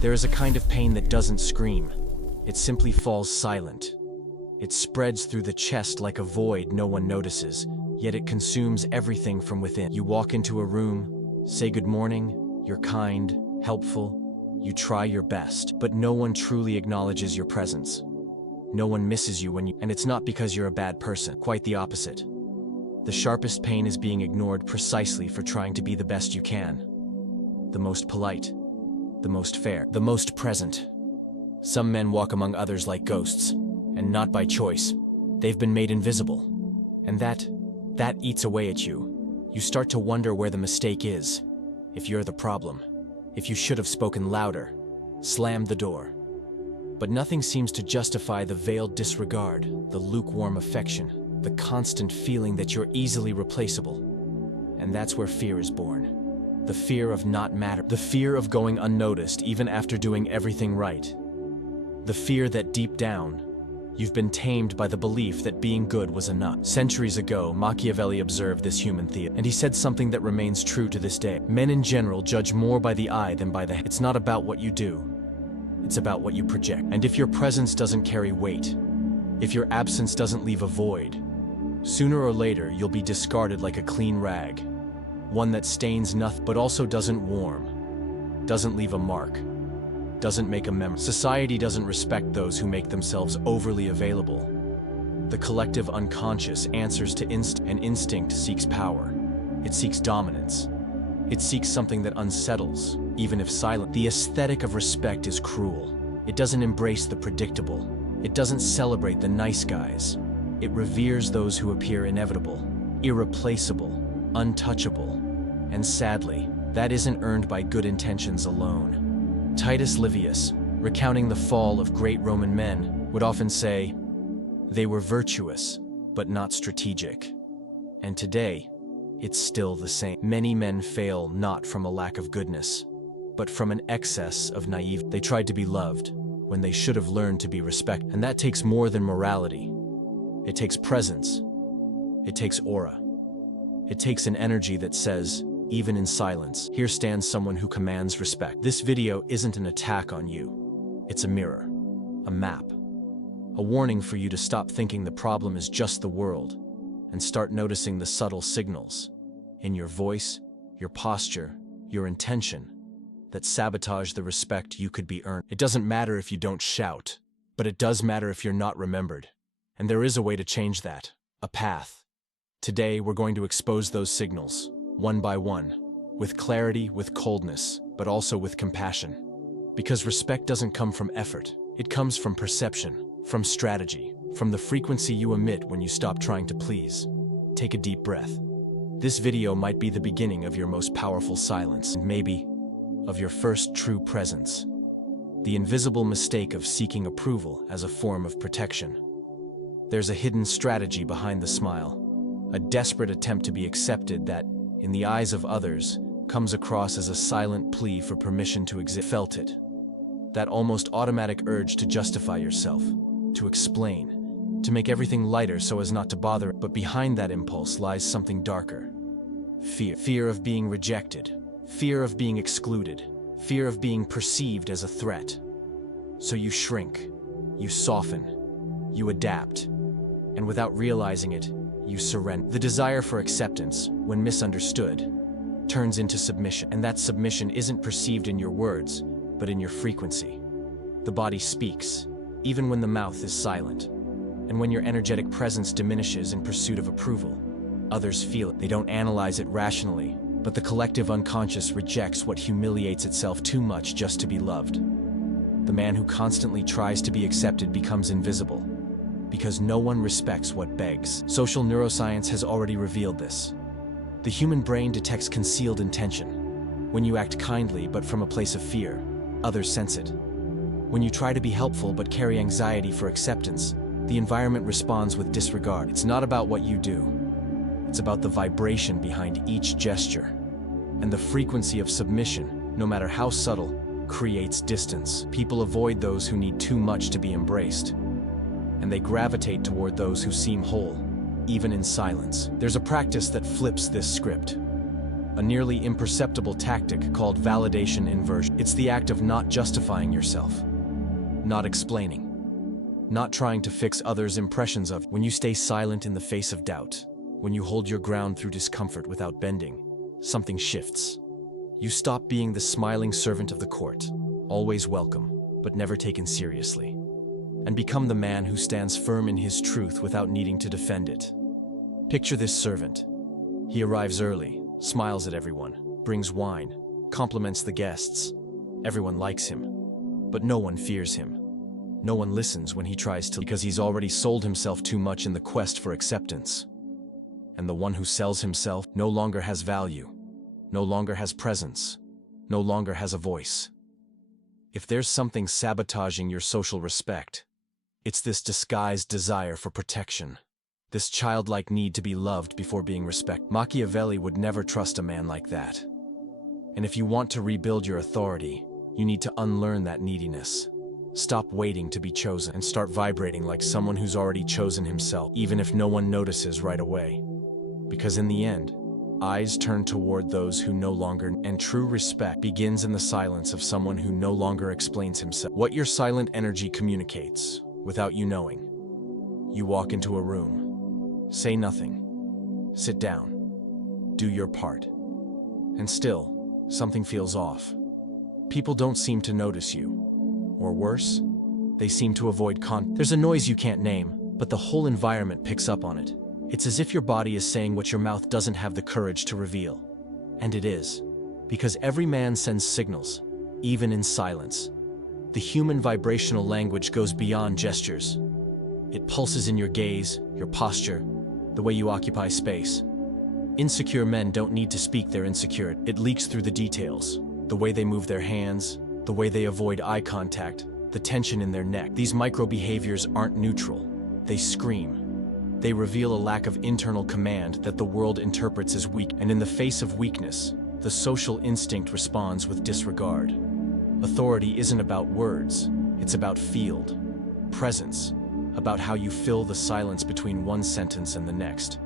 There is a kind of pain that doesn't scream. It simply falls silent. It spreads through the chest like a void no one notices, yet it consumes everything from within. You walk into a room, say good morning, you're kind, helpful, you try your best, but no one truly acknowledges your presence. No one misses you and it's not because you're a bad person, quite the opposite. The sharpest pain is being ignored precisely for trying to be the best you can. The most polite, the most fair, the most present. Some men walk among others like ghosts, and not by choice. They've been made invisible. And that eats away at you. You start to wonder where the mistake is, if you're the problem, if you should have spoken louder, slammed the door. But nothing seems to justify the veiled disregard, the lukewarm affection, the constant feeling that you're easily replaceable. And that's where fear is born. The fear of not matter, the fear of going unnoticed even after doing everything right. The fear that deep down, you've been tamed by the belief that being good was enough. Centuries ago, Machiavelli observed this human theory, and he said something that remains true to this day. Men in general judge more by the eye than by the head. It's not about what you do, it's about what you project. And if your presence doesn't carry weight, if your absence doesn't leave a void, sooner or later you'll be discarded like a clean rag. One that stains nothing but also doesn't warm, doesn't leave a mark, doesn't make a memory. Society doesn't respect those who make themselves overly available. The collective unconscious answers to instinct, and instinct seeks power. It seeks dominance. It seeks something that unsettles, even if silent. The aesthetic of respect is cruel. It doesn't embrace the predictable. It doesn't celebrate the nice guys. It reveres those who appear inevitable, irreplaceable, untouchable. And sadly, that isn't earned by good intentions alone. Titus Livius, recounting the fall of great Roman men, would often say, "They were virtuous, but not strategic." And today, it's still the same. Many men fail not from a lack of goodness, but from an excess of naivety. They tried to be loved when they should have learned to be respected. And that takes more than morality. It takes presence. It takes aura. It takes an energy that says, even in silence, here stands someone who commands respect. This video isn't an attack on you. It's a mirror, a map, a warning for you to stop thinking the problem is just the world and start noticing the subtle signals in your voice, your posture, your intention that sabotage the respect you could be earned. It doesn't matter if you don't shout, but it does matter if you're not remembered. And there is a way to change that, a path. Today, we're going to expose those signals, one by one, with clarity, with coldness, but also with compassion. Because respect doesn't come from effort. It comes from perception, from strategy, from the frequency you emit when you stop trying to please. Take a deep breath. This video might be the beginning of your most powerful silence, and maybe of your first true presence. The invisible mistake of seeking approval as a form of protection. There's a hidden strategy behind the smile, a desperate attempt to be accepted that, in the eyes of others, comes across as a silent plea for permission to exist. Felt it. That almost automatic urge to justify yourself, to explain, to make everything lighter so as not to bother. But behind that impulse lies something darker. Fear. Fear of being rejected. Fear of being excluded. Fear of being perceived as a threat. So you shrink. You soften. You adapt. And without realizing it, you surrender. The desire for acceptance, when misunderstood, turns into submission. And that submission isn't perceived in your words, but in your frequency. The body speaks, even when the mouth is silent. And when your energetic presence diminishes in pursuit of approval, others feel it. They don't analyze it rationally, but the collective unconscious rejects what humiliates itself too much just to be loved. The man who constantly tries to be accepted becomes invisible, because no one respects what begs. Social neuroscience has already revealed this. The human brain detects concealed intention. When you act kindly but from a place of fear, others sense it. When you try to be helpful but carry anxiety for acceptance, the environment responds with disregard. It's not about what you do. It's about the vibration behind each gesture. And the frequency of submission, no matter how subtle, creates distance. People avoid those who need too much to be embraced, and they gravitate toward those who seem whole, even in silence. There's a practice that flips this script. a nearly imperceptible tactic called validation inversion. It's the act of not justifying yourself, not explaining, not trying to fix others' impressions of. When you stay silent in the face of doubt, when you hold your ground through discomfort without bending, something shifts. You stop being the smiling servant of the court, always welcome, but never taken seriously, and become the man who stands firm in his truth without needing to defend it. Picture this servant. He arrives early, smiles at everyone, brings wine, compliments the guests. Everyone likes him, but no one fears him. No one listens when he tries to, because he's already sold himself too much in the quest for acceptance. And the one who sells himself no longer has value, no longer has presence, no longer has a voice. If there's something sabotaging your social respect, it's this disguised desire for protection, this childlike need to be loved before being respected. Machiavelli would never trust a man like that. And if you want to rebuild your authority, you need to unlearn that neediness. Stop waiting to be chosen and start vibrating like someone who's already chosen himself, even if no one notices right away. Because in the end, eyes turn toward those who no longer, and true respect begins in the silence of someone who no longer explains himself. What your silent energy communicates, without you knowing. You walk into a room, say nothing, sit down, do your part, and still, something feels off. People don't seem to notice you, or worse, they seem to avoid contact. There's a noise you can't name, but the whole environment picks up on it. It's as if your body is saying what your mouth doesn't have the courage to reveal. And it is. Because every man sends signals, even in silence. The human vibrational language goes beyond gestures. It pulses in your gaze, your posture, the way you occupy space. Insecure men don't need to speak their insecurity. It leaks through the details, the way they move their hands, the way they avoid eye contact, the tension in their neck. These micro behaviors aren't neutral. They scream. They reveal a lack of internal command that the world interprets as weak, and in the face of weakness, the social instinct responds with disregard. Authority isn't about words, it's about field, presence, about how you fill the silence between one sentence and the next,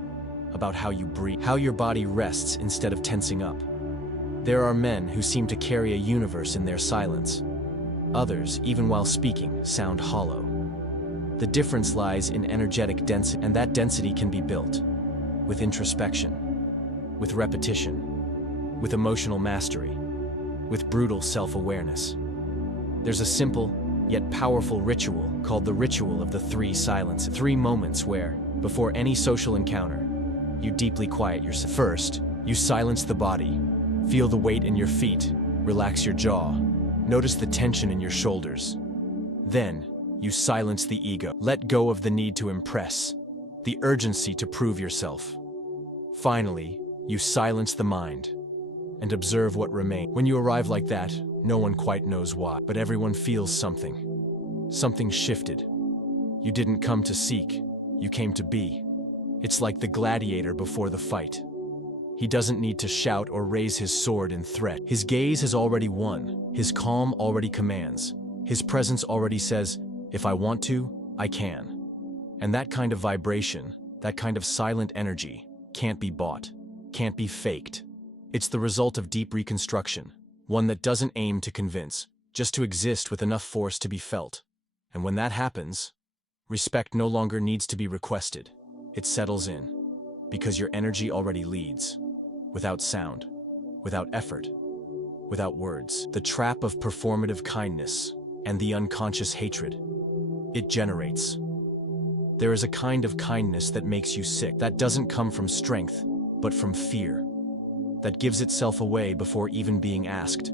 about how you breathe, how your body rests instead of tensing up. There are men who seem to carry a universe in their silence. Others, even while speaking, sound hollow. The difference lies in energetic density, and that density can be built with introspection, with repetition, with emotional mastery, with brutal self-awareness. There's a simple, yet powerful ritual called the ritual of the 3 silences. 3 moments where, before any social encounter, you deeply quiet yourself. First, you silence the body. Feel the weight in your feet, relax your jaw, notice the tension in your shoulders. Then, you silence the ego. Let go of the need to impress, the urgency to prove yourself. Finally, you silence the mind and observe what remains. When you arrive like that, no one quite knows why, but everyone feels something. Something shifted. You didn't come to seek, you came to be. It's like the gladiator before the fight. He doesn't need to shout or raise his sword in threat. His gaze has already won, his calm already commands, his presence already says, if I want to, I can. And that kind of vibration, that kind of silent energy, can't be bought, can't be faked. It's the result of deep reconstruction, one that doesn't aim to convince, just to exist with enough force to be felt. And when that happens, respect no longer needs to be requested. It settles in, because your energy already leads, without sound, without effort, without words. The trap of performative kindness and the unconscious hatred it generates. There is a kind of kindness that makes you sick, that doesn't come from strength, but from fear, that gives itself away before even being asked.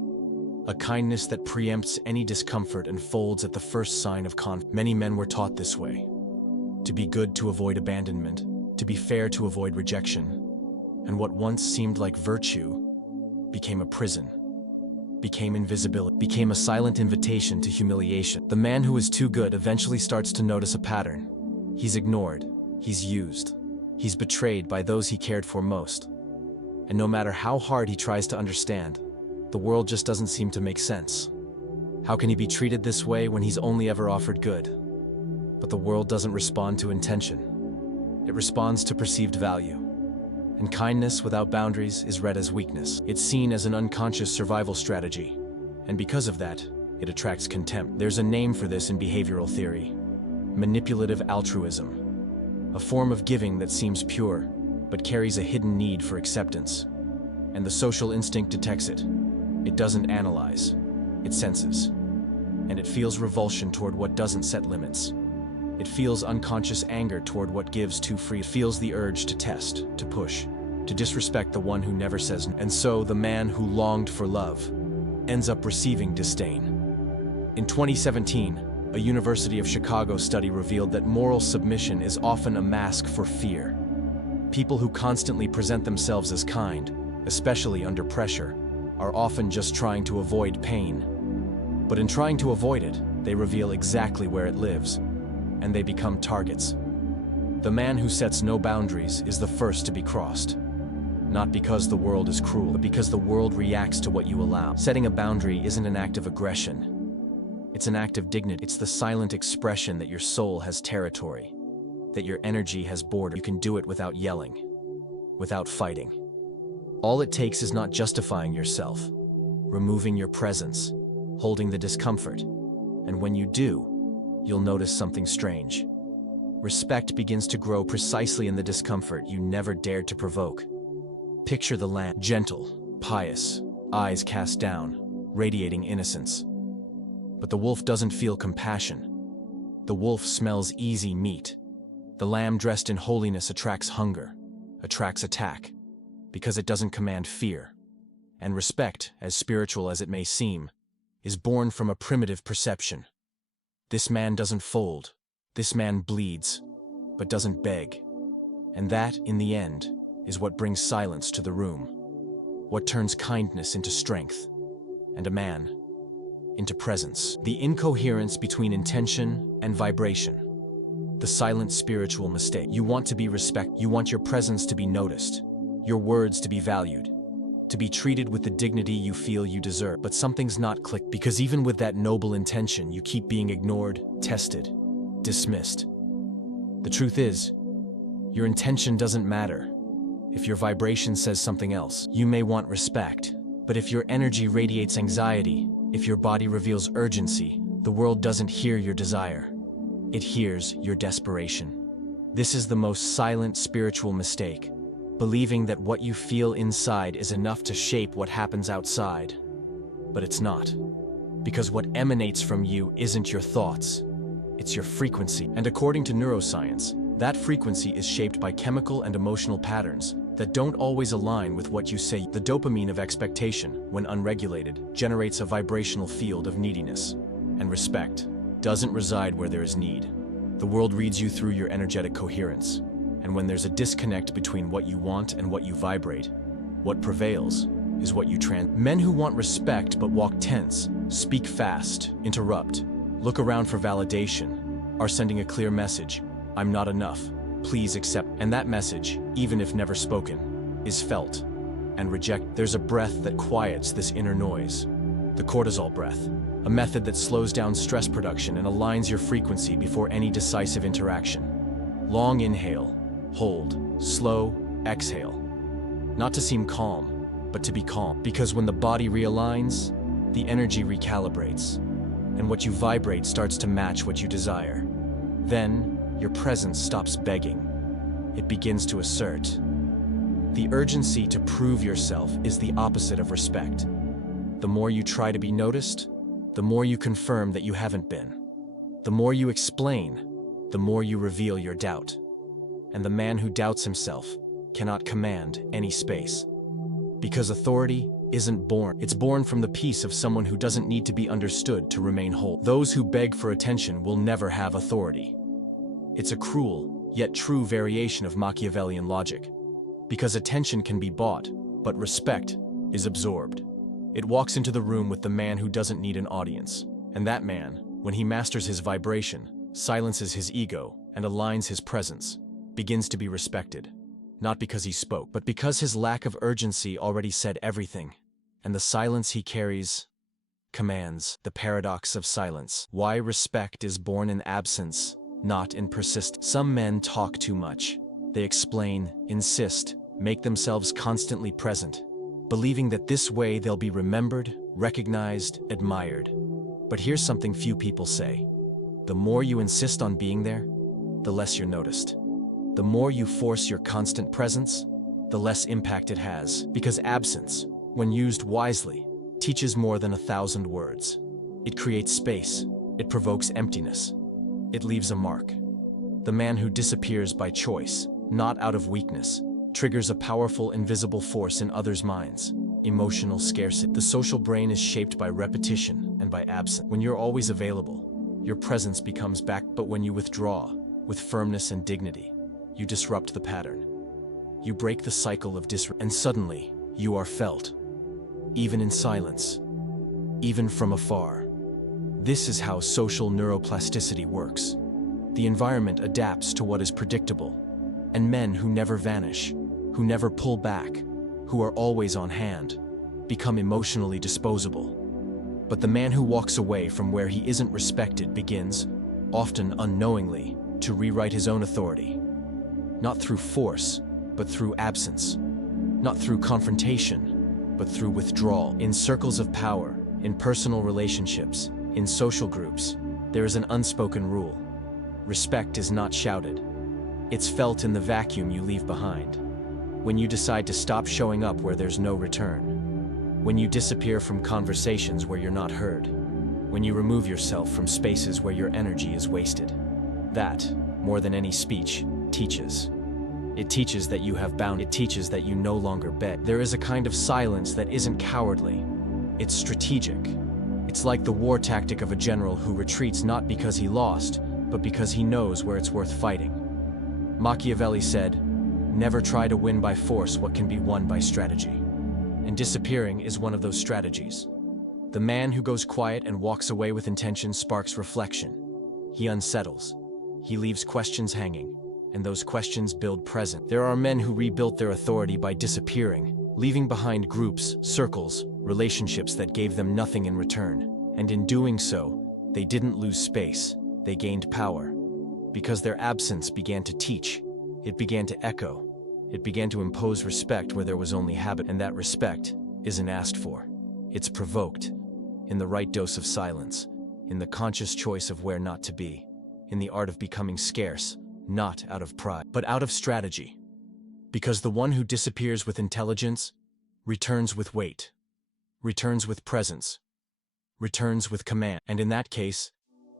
A kindness that preempts any discomfort and folds at the first sign of conflict. Many men were taught this way. To be good to avoid abandonment, to be fair to avoid rejection. And what once seemed like virtue became a prison, became invisibility, became a silent invitation to humiliation. The man who is too good eventually starts to notice a pattern. He's ignored, he's used, he's betrayed by those he cared for most. And no matter how hard he tries to understand, the world just doesn't seem to make sense. How can he be treated this way when he's only ever offered good? But the world doesn't respond to intention. It responds to perceived value. And kindness without boundaries is read as weakness. It's seen as an unconscious survival strategy, and because of that, it attracts contempt. There's a name for this in behavioral theory: manipulative altruism, a form of giving that seems pure, but carries a hidden need for acceptance. And the social instinct detects it. It doesn't analyze, it senses. And it feels revulsion toward what doesn't set limits. It feels unconscious anger toward what gives too free. It feels the urge to test, to push, to disrespect the one who never says no. And so the man who longed for love ends up receiving disdain. In 2017, a University of Chicago study revealed that moral submission is often a mask for fear. People who constantly present themselves as kind, especially under pressure, are often just trying to avoid pain. But in trying to avoid it, they reveal exactly where it lives, and they become targets. The man who sets no boundaries is the first to be crossed. Not because the world is cruel, but because the world reacts to what you allow. Setting a boundary isn't an act of aggression. It's an act of dignity. It's the silent expression that your soul has territory, that your energy has border. You can do it without yelling, without fighting. All it takes is not justifying yourself, removing your presence, holding the discomfort. And when you do, you'll notice something strange. Respect begins to grow precisely in the discomfort you never dared to provoke. Picture the lamb, gentle, pious, eyes cast down, radiating innocence. But the wolf doesn't feel compassion. The wolf smells easy meat. The lamb dressed in holiness attracts hunger, attracts attack, because it doesn't command fear. And respect, as spiritual as it may seem, is born from a primitive perception. This man doesn't fold, this man bleeds, but doesn't beg. And that, in the end, is what brings silence to the room, what turns kindness into strength, and a man into presence. The incoherence between intention and vibration. The silent spiritual mistake. You want to be respected. You want your presence to be noticed, your words to be valued, to be treated with the dignity you feel you deserve. But something's not clicked, because even with that noble intention, you keep being ignored, tested, dismissed. The truth is, your intention doesn't matter. If your vibration says something else, you may want respect. But if your energy radiates anxiety, if your body reveals urgency, the world doesn't hear your desire. It hears your desperation. This is the most silent spiritual mistake, believing that what you feel inside is enough to shape what happens outside. But it's not. Because what emanates from you isn't your thoughts, it's your frequency. And according to neuroscience, that frequency is shaped by chemical and emotional patterns that don't always align with what you say. The dopamine of expectation, when unregulated, generates a vibrational field of neediness. And respect doesn't reside where there is need. The world reads you through your energetic coherence. And when there's a disconnect between what you want and what you vibrate, what prevails is what you Men who want respect but walk tense, speak fast, interrupt, look around for validation, are sending a clear message: I'm not enough. Please accept. And that message, even if never spoken, is felt and rejected. There's a breath that quiets this inner noise. The cortisol breath, a method that slows down stress production and aligns your frequency before any decisive interaction. Long inhale, hold, slow exhale. Not to seem calm, but to be calm. Because when the body realigns, the energy recalibrates, and what you vibrate starts to match what you desire. Then, your presence stops begging. It begins to assert. The urgency to prove yourself is the opposite of respect. The more you try to be noticed, the more you confirm that you haven't been. The more you explain, the more you reveal your doubt. And the man who doubts himself cannot command any space. Because authority isn't born. It's born from the peace of someone who doesn't need to be understood to remain whole. Those who beg for attention will never have authority. It's a cruel, yet true variation of Machiavellian logic. Because attention can be bought, but respect is absorbed. It walks into the room with the man who doesn't need an audience. And that man, when he masters his vibration, silences his ego, and aligns his presence, begins to be respected. Not because he spoke, but because his lack of urgency already said everything. And the silence he carries commands. The paradox of silence. Why respect is born in absence, not in persistence. Some men talk too much. They explain, insist, make themselves constantly present, believing that this way they'll be remembered, recognized, admired. But here's something few people say. The more you insist on being there, the less you're noticed. The more you force your constant presence, the less impact it has. Because absence, when used wisely, teaches more than 1,000 words. It creates space. It provokes emptiness. It leaves a mark. The man who disappears by choice, not out of weakness, triggers a powerful invisible force in others' minds. Emotional scarcity. The social brain is shaped by repetition and by absence. When you're always available, your presence becomes back. But when you withdraw, with firmness and dignity, you disrupt the pattern. You break the cycle of and suddenly, you are felt. Even in silence. Even from afar. This is how social neuroplasticity works. The environment adapts to what is predictable. And men who never vanish, who never pull back, who are always on hand, become emotionally disposable. But the man who walks away from where he isn't respected begins, often unknowingly, to rewrite his own authority. Not through force, but through absence. Not through confrontation, but through withdrawal. In circles of power, in personal relationships, in social groups, there is an unspoken rule. Respect is not shouted. It's felt in the vacuum you leave behind. When you decide to stop showing up where there's no return. When you disappear from conversations where you're not heard. When you remove yourself from spaces where your energy is wasted. That, more than any speech, teaches. It teaches that you have bound. It teaches that you no longer beg. There is a kind of silence that isn't cowardly. It's strategic. It's like the war tactic of a general who retreats not because he lost, but because he knows where it's worth fighting. Machiavelli said, "Never try to win by force what can be won by strategy." And disappearing is one of those strategies. The man who goes quiet and walks away with intention sparks reflection. He unsettles. He leaves questions hanging, and those questions build present. There are men who rebuilt their authority by disappearing, leaving behind groups, circles, relationships that gave them nothing in return. And in doing so, they didn't lose space, they gained power. Because their absence began to teach, it began to echo, it began to impose respect where there was only habit. And that respect isn't asked for, it's provoked, in the right dose of silence, in the conscious choice of where not to be, in the art of becoming scarce, not out of pride, but out of strategy. Because the one who disappears with intelligence returns with weight, returns with presence, returns with command. And in that case,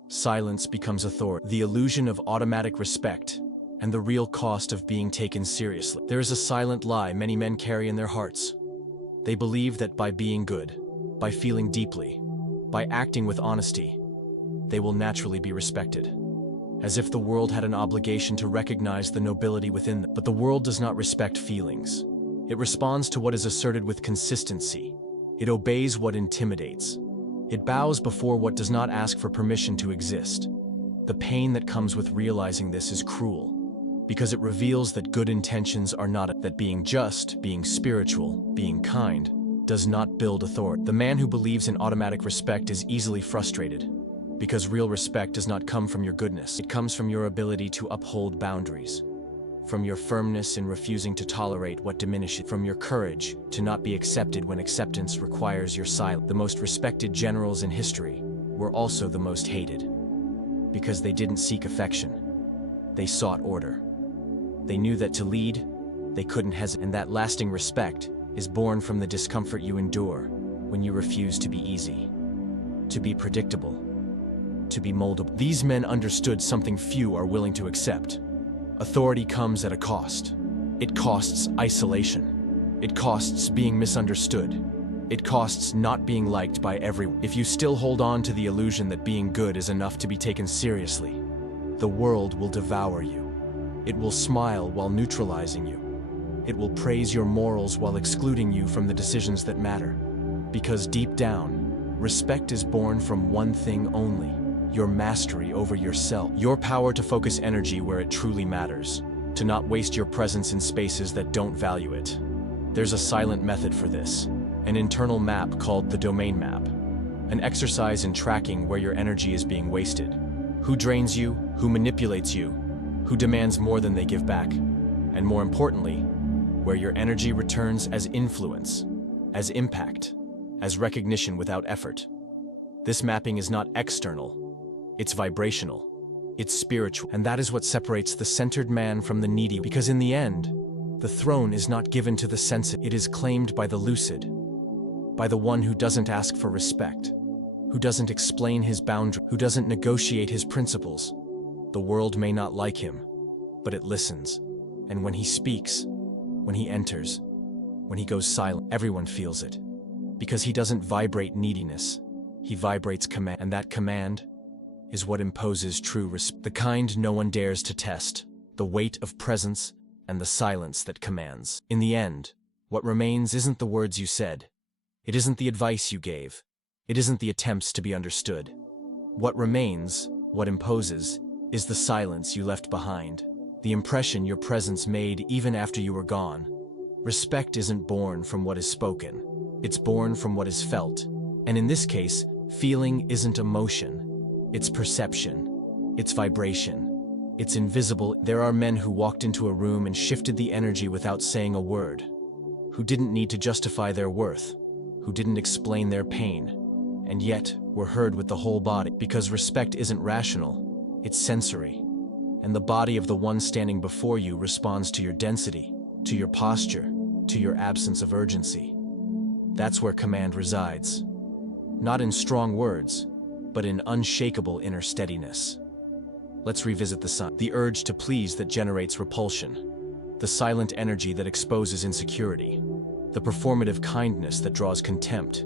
silence becomes authority. The illusion of automatic respect and the real cost of being taken seriously. There is a silent lie many men carry in their hearts. They believe that by being good, by feeling deeply, by acting with honesty, they will naturally be respected. As if the world had an obligation to recognize the nobility within them. But the world does not respect feelings. It responds to what is asserted with consistency. It obeys what intimidates. It bows before what does not ask for permission to exist. The pain that comes with realizing this is cruel, because it reveals that good intentions are not, that being just, being spiritual, being kind, does not build authority. The man who believes in automatic respect is easily frustrated, because real respect does not come from your goodness. It comes from your ability to uphold boundaries, from your firmness in refusing to tolerate what diminishes, from your courage to not be accepted when acceptance requires your silence. The most respected generals in history were also the most hated, because they didn't seek affection. They sought order. They knew that to lead, they couldn't hesitate. And that lasting respect is born from the discomfort you endure when you refuse to be easy, to be predictable, to be moldable. These men understood something few are willing to accept. Authority comes at a cost. It costs isolation. It costs being misunderstood. It costs not being liked by everyone. If you still hold on to the illusion that being good is enough to be taken seriously, the world will devour you. It will smile while neutralizing you. It will praise your morals while excluding you from the decisions that matter. Because deep down, respect is born from one thing only: your mastery over yourself. Your power to focus energy where it truly matters, to not waste your presence in spaces that don't value it. There's a silent method for this, an internal map called the domain map, an exercise in tracking where your energy is being wasted, who drains you, who manipulates you, who demands more than they give back, and more importantly, where your energy returns as influence, as impact, as recognition without effort. This mapping is not external, it's vibrational, it's spiritual, and that is what separates the centered man from the needy, because in the end, the throne is not given to the sensitive, it is claimed by the lucid, by the one who doesn't ask for respect, who doesn't explain his boundaries, who doesn't negotiate his principles. The world may not like him, but it listens. And when he speaks, when he enters, when he goes silent, everyone feels it. Because he doesn't vibrate neediness, he vibrates command, and that command is what imposes true respect. The kind no one dares to test, the weight of presence and the silence that commands. In the end, what remains isn't the words you said. It isn't the advice you gave. It isn't the attempts to be understood. What remains, what imposes, is the silence you left behind, the impression your presence made even after you were gone. Respect isn't born from what is spoken. It's born from what is felt. And in this case, feeling isn't emotion. It's perception. It's vibration. It's invisible. There are men who walked into a room and shifted the energy without saying a word, who didn't need to justify their worth, who didn't explain their pain, and yet were heard with the whole body, because respect isn't rational, it's sensory. And the body of the one standing before you responds to your density, to your posture, to your absence of urgency. That's where command resides. Not in strong words, but in unshakable inner steadiness. Let's revisit the sun. The urge to please that generates repulsion. The silent energy that exposes insecurity. The performative kindness that draws contempt.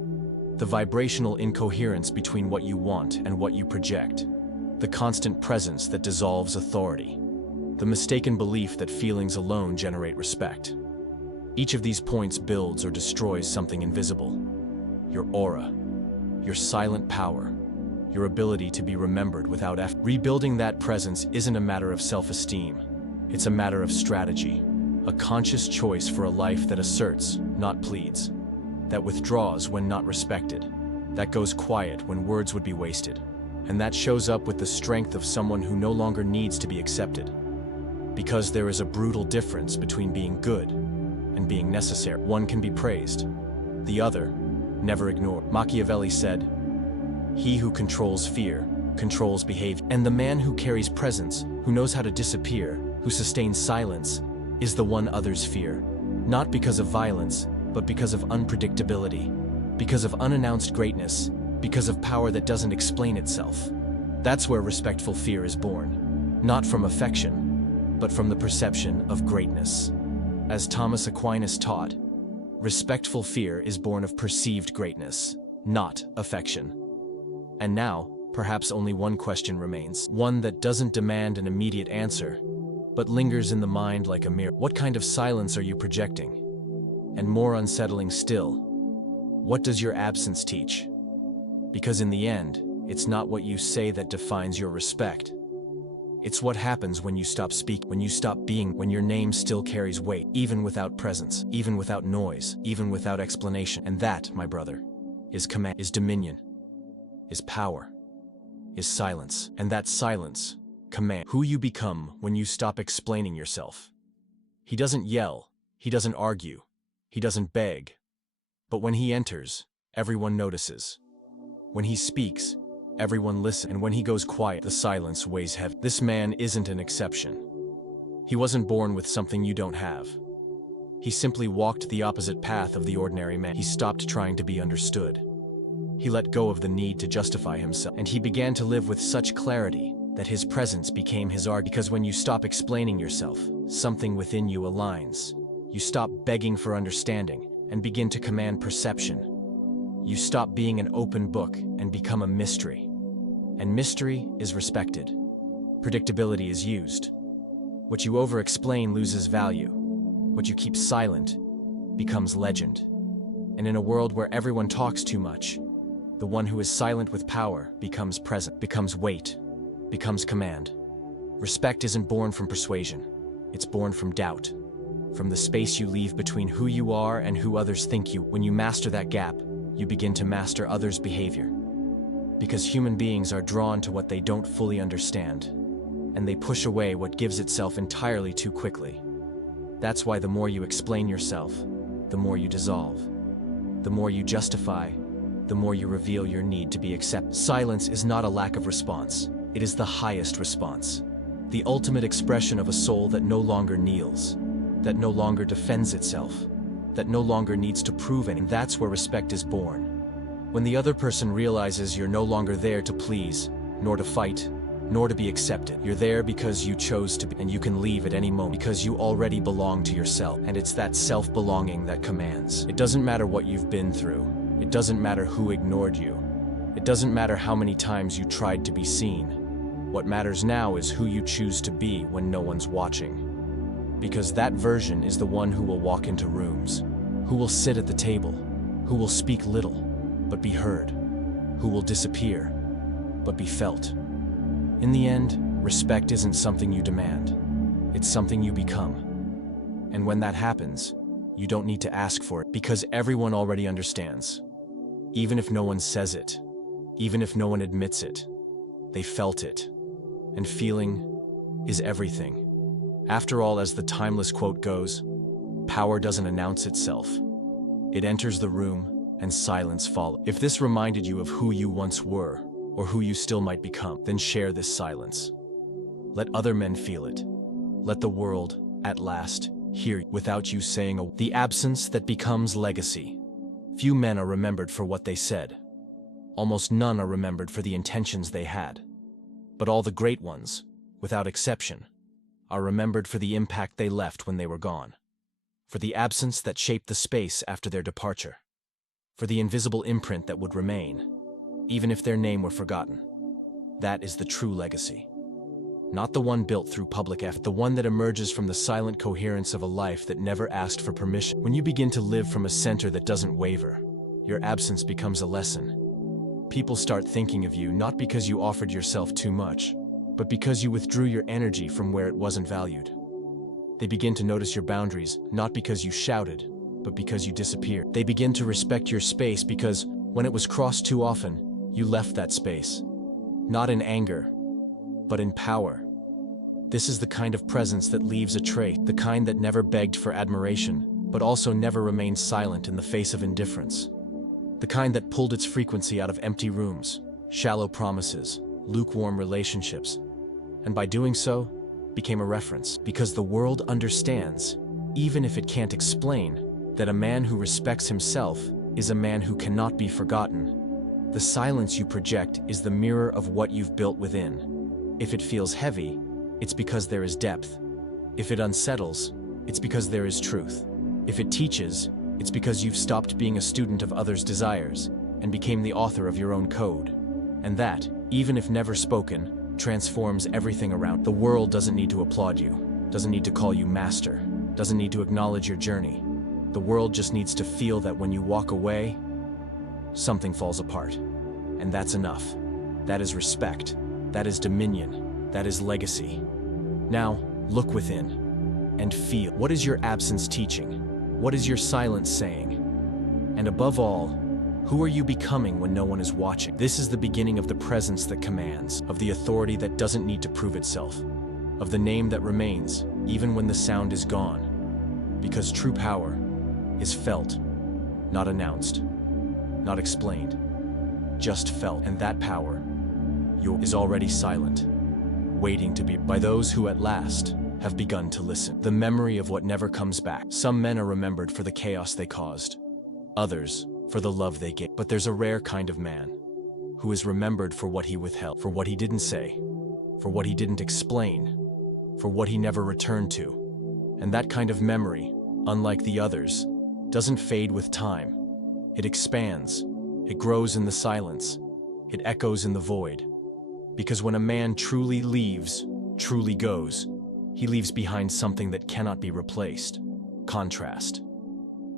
The vibrational incoherence between what you want and what you project. The constant presence that dissolves authority. The mistaken belief that feelings alone generate respect. Each of these points builds or destroys something invisible. Your aura, your silent power, your ability to be remembered without effort. Rebuilding that presence isn't a matter of self-esteem. It's a matter of strategy, a conscious choice for a life that asserts, not pleads, that withdraws when not respected, that goes quiet when words would be wasted, and that shows up with the strength of someone who no longer needs to be accepted. Because there is a brutal difference between being good and being necessary. One can be praised, the other never ignored. Machiavelli said, "He who controls fear controls behavior." And the man who carries presence, who knows how to disappear, who sustains silence, is the one others fear. Not because of violence, but because of unpredictability, because of unannounced greatness, because of power that doesn't explain itself. That's where respectful fear is born. Not from affection, but from the perception of greatness. As Thomas Aquinas taught, respectful fear is born of perceived greatness, not affection. And now, perhaps only one question remains. One that doesn't demand an immediate answer, but lingers in the mind like a mirror. What kind of silence are you projecting? And more unsettling still, what does your absence teach? Because in the end, it's not what you say that defines your respect. It's what happens when you stop speaking, when you stop being, when your name still carries weight, even without presence, even without noise, even without explanation. And that, my brother, is command, is dominion, is power, is silence. And that silence, command, who you become when you stop explaining yourself. He doesn't yell, he doesn't argue, he doesn't beg. But when he enters, everyone notices. When he speaks, everyone listens. And when he goes quiet, the silence weighs heavy. This man isn't an exception. He wasn't born with something you don't have. He simply walked the opposite path of the ordinary man. He stopped trying to be understood. He let go of the need to justify himself. And he began to live with such clarity that his presence became his art. Because when you stop explaining yourself, something within you aligns. You stop begging for understanding and begin to command perception. You stop being an open book and become a mystery. And mystery is respected. Predictability is used. What you over-explain loses value. What you keep silent becomes legend. And in a world where everyone talks too much, the one who is silent with power becomes present, becomes weight, becomes command. Respect isn't born from persuasion. It's born from doubt. From the space you leave between who you are and who others think you. When you master that gap, you begin to master others' behavior. Because human beings are drawn to what they don't fully understand, and they push away what gives itself entirely too quickly. That's why the more you explain yourself, the more you dissolve. The more you justify, the more you reveal your need to be accepted. Silence is not a lack of response. It is the highest response. The ultimate expression of a soul that no longer kneels, that no longer defends itself, that no longer needs to prove anything. That's where respect is born. When the other person realizes you're no longer there to please, nor to fight, nor to be accepted. You're there because you chose to be, and you can leave at any moment because you already belong to yourself. And it's that self-belonging that commands. It doesn't matter what you've been through. It doesn't matter who ignored you. It doesn't matter how many times you tried to be seen. What matters now is who you choose to be when no one's watching. Because that version is the one who will walk into rooms, who will sit at the table, who will speak little, but be heard, who will disappear, but be felt. In the end, respect isn't something you demand. It's something you become. And when that happens, you don't need to ask for it because everyone already understands. Even if no one says it, even if no one admits it, they felt it. And feeling is everything. After all, as the timeless quote goes, power doesn't announce itself. It enters the room and silence follows. If this reminded you of who you once were, or who you still might become, then share this silence. Let other men feel it. Let the world, at last, hear you without you saying a word. The absence that becomes legacy. Few men are remembered for what they said. Almost none are remembered for the intentions they had. But all the great ones, without exception, are remembered for the impact they left when they were gone. For the absence that shaped the space after their departure. For the invisible imprint that would remain, even if their name were forgotten. That is the true legacy. Not the one built through public effort, the one that emerges from the silent coherence of a life that never asked for permission. When you begin to live from a center that doesn't waver, your absence becomes a lesson. People start thinking of you not because you offered yourself too much, but because you withdrew your energy from where it wasn't valued. They begin to notice your boundaries, not because you shouted, but because you disappeared. They begin to respect your space because, when it was crossed too often, you left that space. Not in anger, but in power. This is the kind of presence that leaves a trace, the kind that never begged for admiration, but also never remained silent in the face of indifference. The kind that pulled its frequency out of empty rooms, shallow promises, lukewarm relationships, and by doing so, became a reference. Because the world understands, even if it can't explain, that a man who respects himself is a man who cannot be forgotten. The silence you project is the mirror of what you've built within. If it feels heavy, it's because there is depth. If it unsettles, it's because there is truth. If it teaches, it's because you've stopped being a student of others' desires and became the author of your own code. And that, even if never spoken, transforms everything around. The world doesn't need to applaud you, doesn't need to call you master, doesn't need to acknowledge your journey. The world just needs to feel that when you walk away, something falls apart. And that's enough. That is respect. That is dominion. That is legacy. Now, look within and feel. What is your absence teaching? What is your silence saying? And above all, who are you becoming when no one is watching? This is the beginning of the presence that commands, of the authority that doesn't need to prove itself, of the name that remains, even when the sound is gone. Because true power is felt, not announced, not explained, just felt. And that power, is already silent, waiting to be by those who at last have begun to listen. The memory of what never comes back. Some men are remembered for the chaos they caused, others for the love they gave. But there's a rare kind of man who is remembered for what he withheld, for what he didn't say, for what he didn't explain, for what he never returned to. And that kind of memory, unlike the others, doesn't fade with time. It expands, it grows in the silence, it echoes in the void. Because when a man truly leaves, truly goes, he leaves behind something that cannot be replaced. Contrast.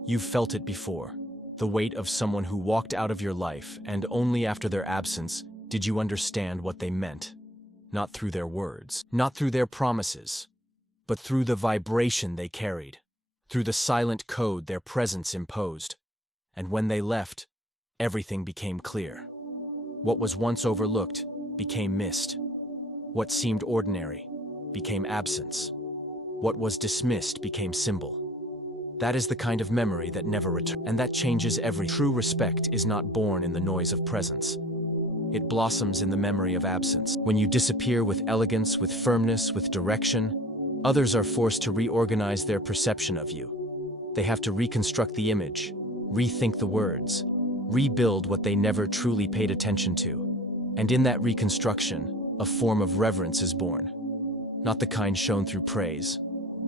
You've felt it before. The weight of someone who walked out of your life, and only after their absence did you understand what they meant. Not through their words, not through their promises, but through the vibration they carried, through the silent code their presence imposed. And when they left, everything became clear. What was once overlooked became missed. What seemed ordinary became absence. What was dismissed became symbol. That is the kind of memory that never returns, and that changes everything. True respect is not born in the noise of presence. It blossoms in the memory of absence. When you disappear with elegance, with firmness, with direction, others are forced to reorganize their perception of you. They have to reconstruct the image, rethink the words, rebuild what they never truly paid attention to. And in that reconstruction, a form of reverence is born. Not the kind shown through praise,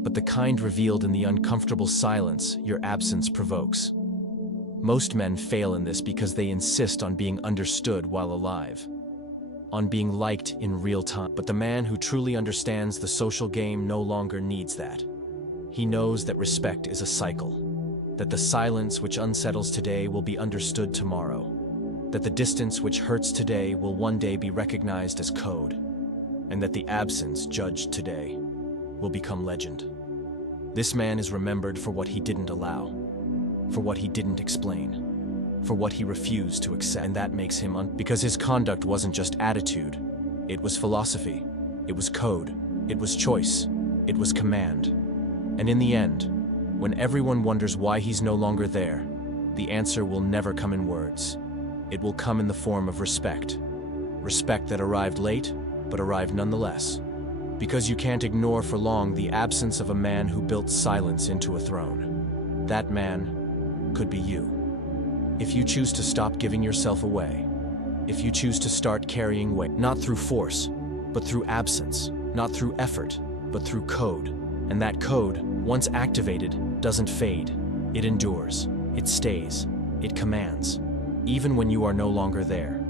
but the kind revealed in the uncomfortable silence your absence provokes. Most men fail in this because they insist on being understood while alive, on being liked in real time. But the man who truly understands the social game no longer needs that. He knows that respect is a cycle, that the silence which unsettles today will be understood tomorrow, that the distance which hurts today will one day be recognized as code, and that the absence judged today will become legend. This man is remembered for what he didn't allow, for what he didn't explain, for what he refused to accept, and that makes him because his conduct wasn't just attitude, it was philosophy, it was code, it was choice, it was command. And in the end, when everyone wonders why he's no longer there, the answer will never come in words. It will come in the form of respect. Respect that arrived late, but arrived nonetheless. Because you can't ignore for long the absence of a man who built silence into a throne. That man could be you. If you choose to stop giving yourself away, if you choose to start carrying weight, not through force, but through absence, not through effort, but through code. And that code, once activated, doesn't fade. It endures, it stays, it commands, even when you are no longer there.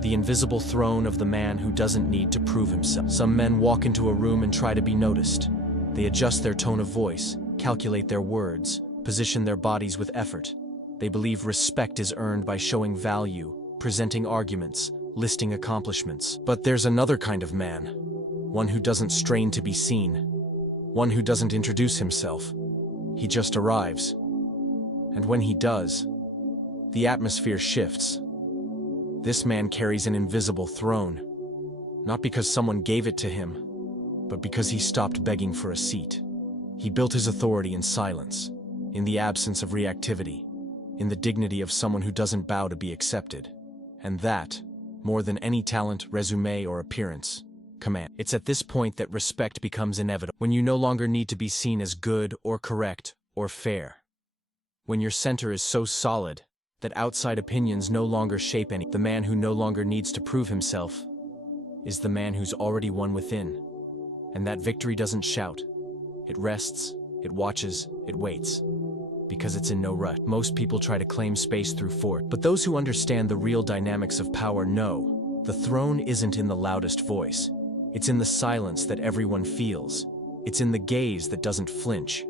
The invisible throne of the man who doesn't need to prove himself. Some men walk into a room and try to be noticed. They adjust their tone of voice, calculate their words, position their bodies with effort. They believe respect is earned by showing value, presenting arguments, listing accomplishments. But there's another kind of man, one who doesn't strain to be seen, one who doesn't introduce himself. He just arrives. And when he does, the atmosphere shifts. This man carries an invisible throne, not because someone gave it to him, but because he stopped begging for a seat. He built his authority in silence, in the absence of reactivity, in the dignity of someone who doesn't bow to be accepted. And that, more than any talent, resume, or appearance, command. It's at this point that respect becomes inevitable, when you no longer need to be seen as good or correct or fair. When your center is so solid that outside opinions no longer shape any. The man who no longer needs to prove himself is the man who's already won within. And that victory doesn't shout. It rests, it watches, it waits. Because it's in no rush. Most people try to claim space through force. But those who understand the real dynamics of power know the throne isn't in the loudest voice. It's in the silence that everyone feels. It's in the gaze that doesn't flinch.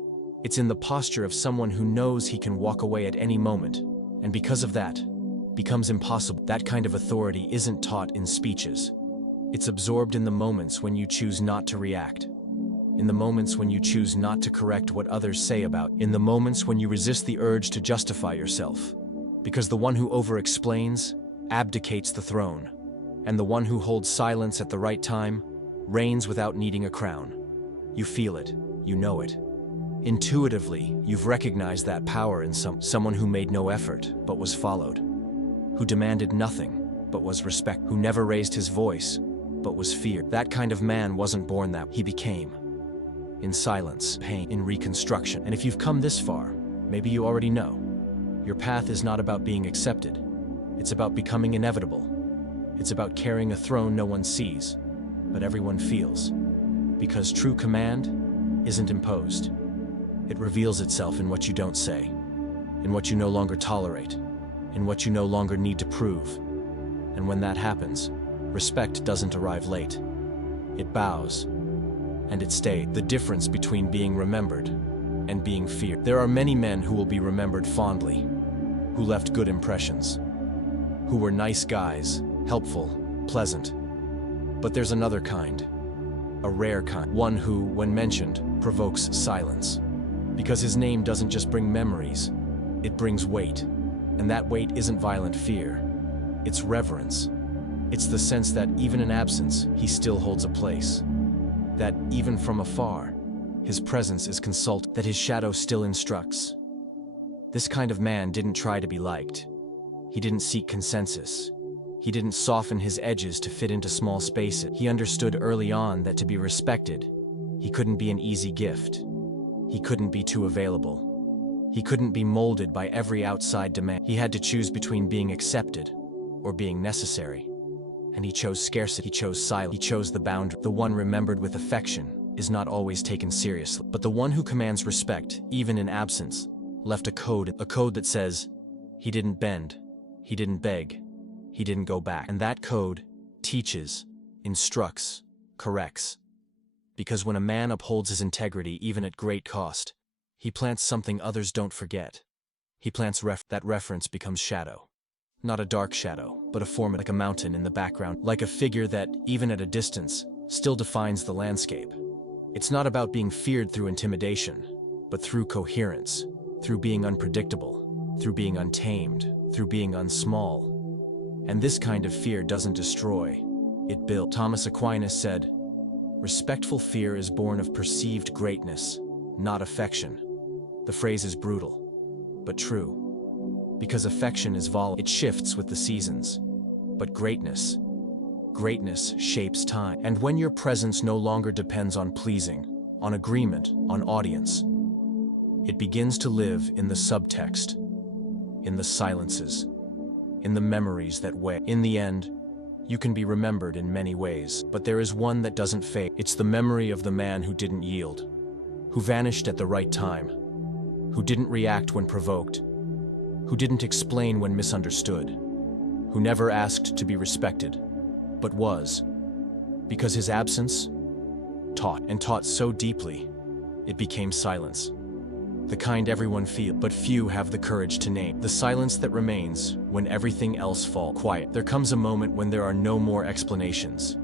It's in the posture of someone who knows he can walk away at any moment. And because of that, becomes impossible. That kind of authority isn't taught in speeches. It's absorbed in the moments when you choose not to react. In the moments when you choose not to correct what others say about. In the moments when you resist the urge to justify yourself. Because the one who over-explains abdicates the throne. And the one who holds silence at the right time reigns without needing a crown. You feel it, you know it. Intuitively, you've recognized that power in someone who made no effort, but was followed, who demanded nothing, but was respected, who never raised his voice, but was feared. That kind of man wasn't born that way. He became. In silence, pain, in reconstruction. And if you've come this far, maybe you already know. Your path is not about being accepted. It's about becoming inevitable. It's about carrying a throne no one sees, but everyone feels. Because true command isn't imposed. It reveals itself in what you don't say, in what you no longer tolerate, in what you no longer need to prove. And when that happens, respect doesn't arrive late. It bows, and it stays. The difference between being remembered and being feared. There are many men who will be remembered fondly, who left good impressions, who were nice guys, helpful, pleasant. But there's another kind, a rare kind, one who, when mentioned, provokes silence. Because his name doesn't just bring memories, it brings weight. And that weight isn't violent fear, it's reverence. It's the sense that even in absence, he still holds a place. That even from afar, His presence is consult, that his shadow still instructs. This kind of man didn't try to be liked. He didn't seek consensus. He didn't soften his edges to fit into small spaces. He understood early on that to be respected, he couldn't be an easy gift. He couldn't be too available. He couldn't be molded by every outside demand. He had to choose between being accepted or being necessary. And he chose scarcity, he chose silence, he chose the boundary. The one remembered with affection is not always taken seriously. But the one who commands respect, even in absence, left a code that says, he didn't bend, he didn't beg, he didn't go back. And that code teaches, instructs, corrects. Because when a man upholds his integrity even at great cost, he plants something others don't forget. He plants that reference becomes shadow. Not a dark shadow, but a form like a mountain in the background, like a figure that, even at a distance, still defines the landscape. It's not about being feared through intimidation, but through coherence, through being unpredictable, through being untamed, through being unsmall. And this kind of fear doesn't destroy, it builds. Thomas Aquinas said, "Respectful fear is born of perceived greatness, not affection." The phrase is brutal, but true. Because affection is volatile, it shifts with the seasons. But greatness shapes time. And when your presence no longer depends on pleasing, on agreement, on audience, it begins to live in the subtext, in the silences, in the memories that weigh. In the end, you can be remembered in many ways, but there is one that doesn't fade. It's the memory of the man who didn't yield, who vanished at the right time, who didn't react when provoked, who didn't explain when misunderstood, who never asked to be respected, but was, because his absence taught so deeply, it became silence. The kind everyone feels, but few have the courage to name. The silence that remains when everything else falls quiet. There comes a moment when there are no more explanations.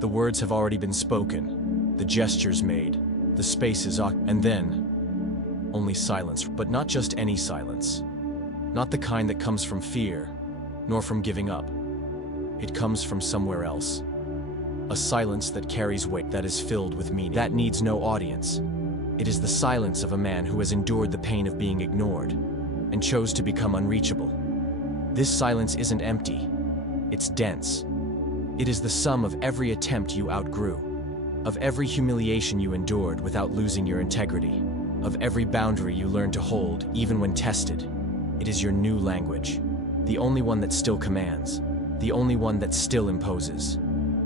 The words have already been spoken, the gestures made, the space is occupied, and then only silence. But not just any silence. Not the kind that comes from fear, nor from giving up. It comes from somewhere else. A silence that carries weight, that is filled with meaning, that needs no audience. It is the silence of a man who has endured the pain of being ignored and chose to become unreachable. This silence isn't empty, it's dense. It is the sum of every attempt you outgrew, of every humiliation you endured without losing your integrity, of every boundary you learned to hold even when tested. It is your new language, the only one that still commands, the only one that still imposes.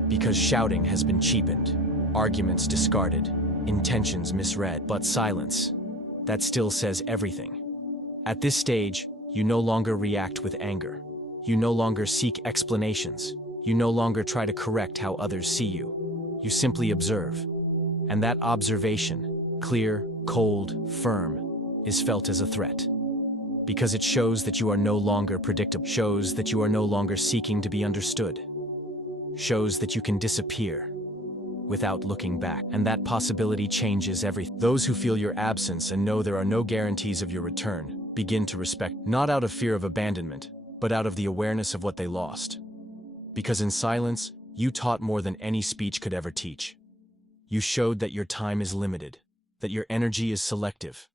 Because shouting has been cheapened, arguments discarded, intentions misread, but silence, that still says everything. At this stage, you no longer react with anger. You no longer seek explanations. You no longer try to correct how others see you. You simply observe. And that observation, clear, cold, firm, is felt as a threat. Because it shows that you are no longer predictable, shows that you are no longer seeking to be understood, shows that you can disappear without looking back. And that possibility changes everything. Those who feel your absence and know there are no guarantees of your return begin to respect, not out of fear of abandonment, but out of the awareness of what they lost. Because in silence, you taught more than any speech could ever teach. You showed that your time is limited, that your energy is selective,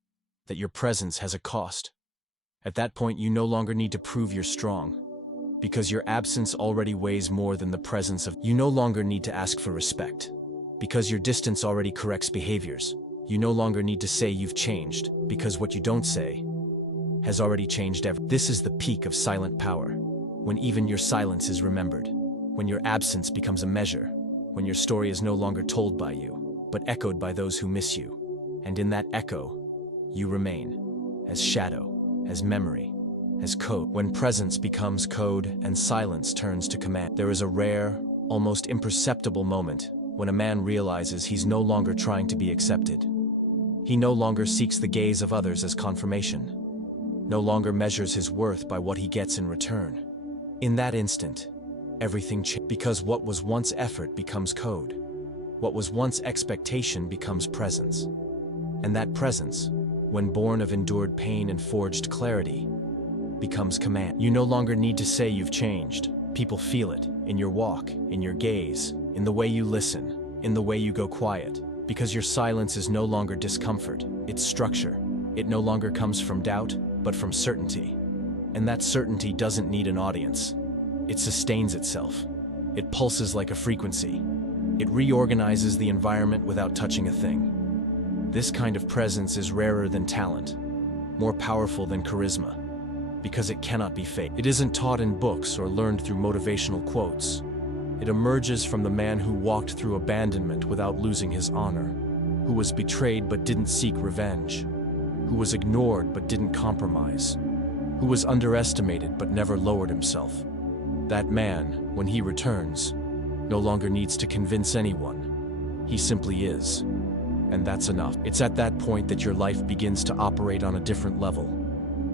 that your presence has a cost. At that point, you no longer need to prove you're strong, because your absence already weighs more than the presence of. You no longer need to ask for respect, because your distance already corrects behaviors. You no longer need to say you've changed, because what you don't say has already changed everything. This is the peak of silent power, when even your silence is remembered, when your absence becomes a measure, when your story is no longer told by you, but echoed by those who miss you. And in that echo, you remain, as shadow, as memory, as code. When presence becomes code and silence turns to command, there is a rare, almost imperceptible moment when a man realizes he's no longer trying to be accepted. He no longer seeks the gaze of others as confirmation, no longer measures his worth by what he gets in return. In that instant, everything changes, because what was once effort becomes code. What was once expectation becomes presence. And that presence, when born of endured pain and forged clarity, becomes command. You no longer need to say you've changed. People feel it, in your walk, in your gaze, in the way you listen, in the way you go quiet, Because your silence is no longer discomfort, it's structure. It no longer comes from doubt, but from certainty. And that certainty doesn't need an audience. It sustains itself. It pulses like a frequency. It reorganizes the environment without touching a thing. This kind of presence is rarer than talent, more powerful than charisma, because it cannot be faked. It isn't taught in books or learned through motivational quotes. It emerges from the man who walked through abandonment without losing his honor, who was betrayed but didn't seek revenge, who was ignored but didn't compromise, who was underestimated but never lowered himself. That man, when he returns, no longer needs to convince anyone. He simply is. And that's enough. It's at that point that your life begins to operate on a different level.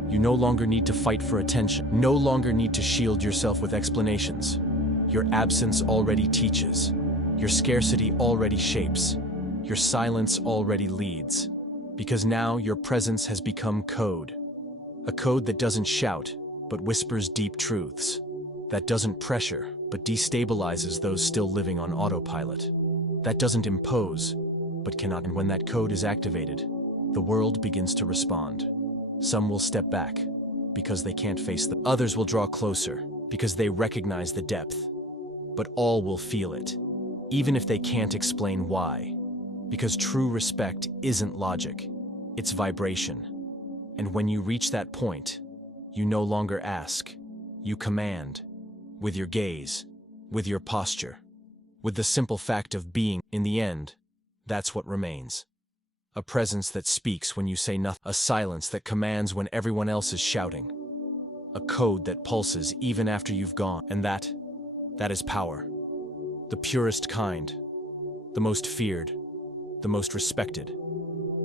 You no longer need to fight for attention, no longer need to shield yourself with explanations. Your absence already teaches. Your scarcity already shapes. Your silence already leads. Because now your presence has become code. A code that doesn't shout, but whispers deep truths. That doesn't pressure, but destabilizes those still living on autopilot. That doesn't impose, but cannot. And when that code is activated, the world begins to respond. Some will step back, because they can't face the others will draw closer, because they recognize the depth. But all will feel it, even if they can't explain why. Because true respect isn't logic, it's vibration. And when you reach that point, you no longer ask, you command. With your gaze, with your posture, with the simple fact of being. In the end, that's what remains. A presence that speaks when you say nothing, a silence that commands when everyone else is shouting, a code that pulses even after you've gone. And that is power. The purest kind, the most feared, the most respected.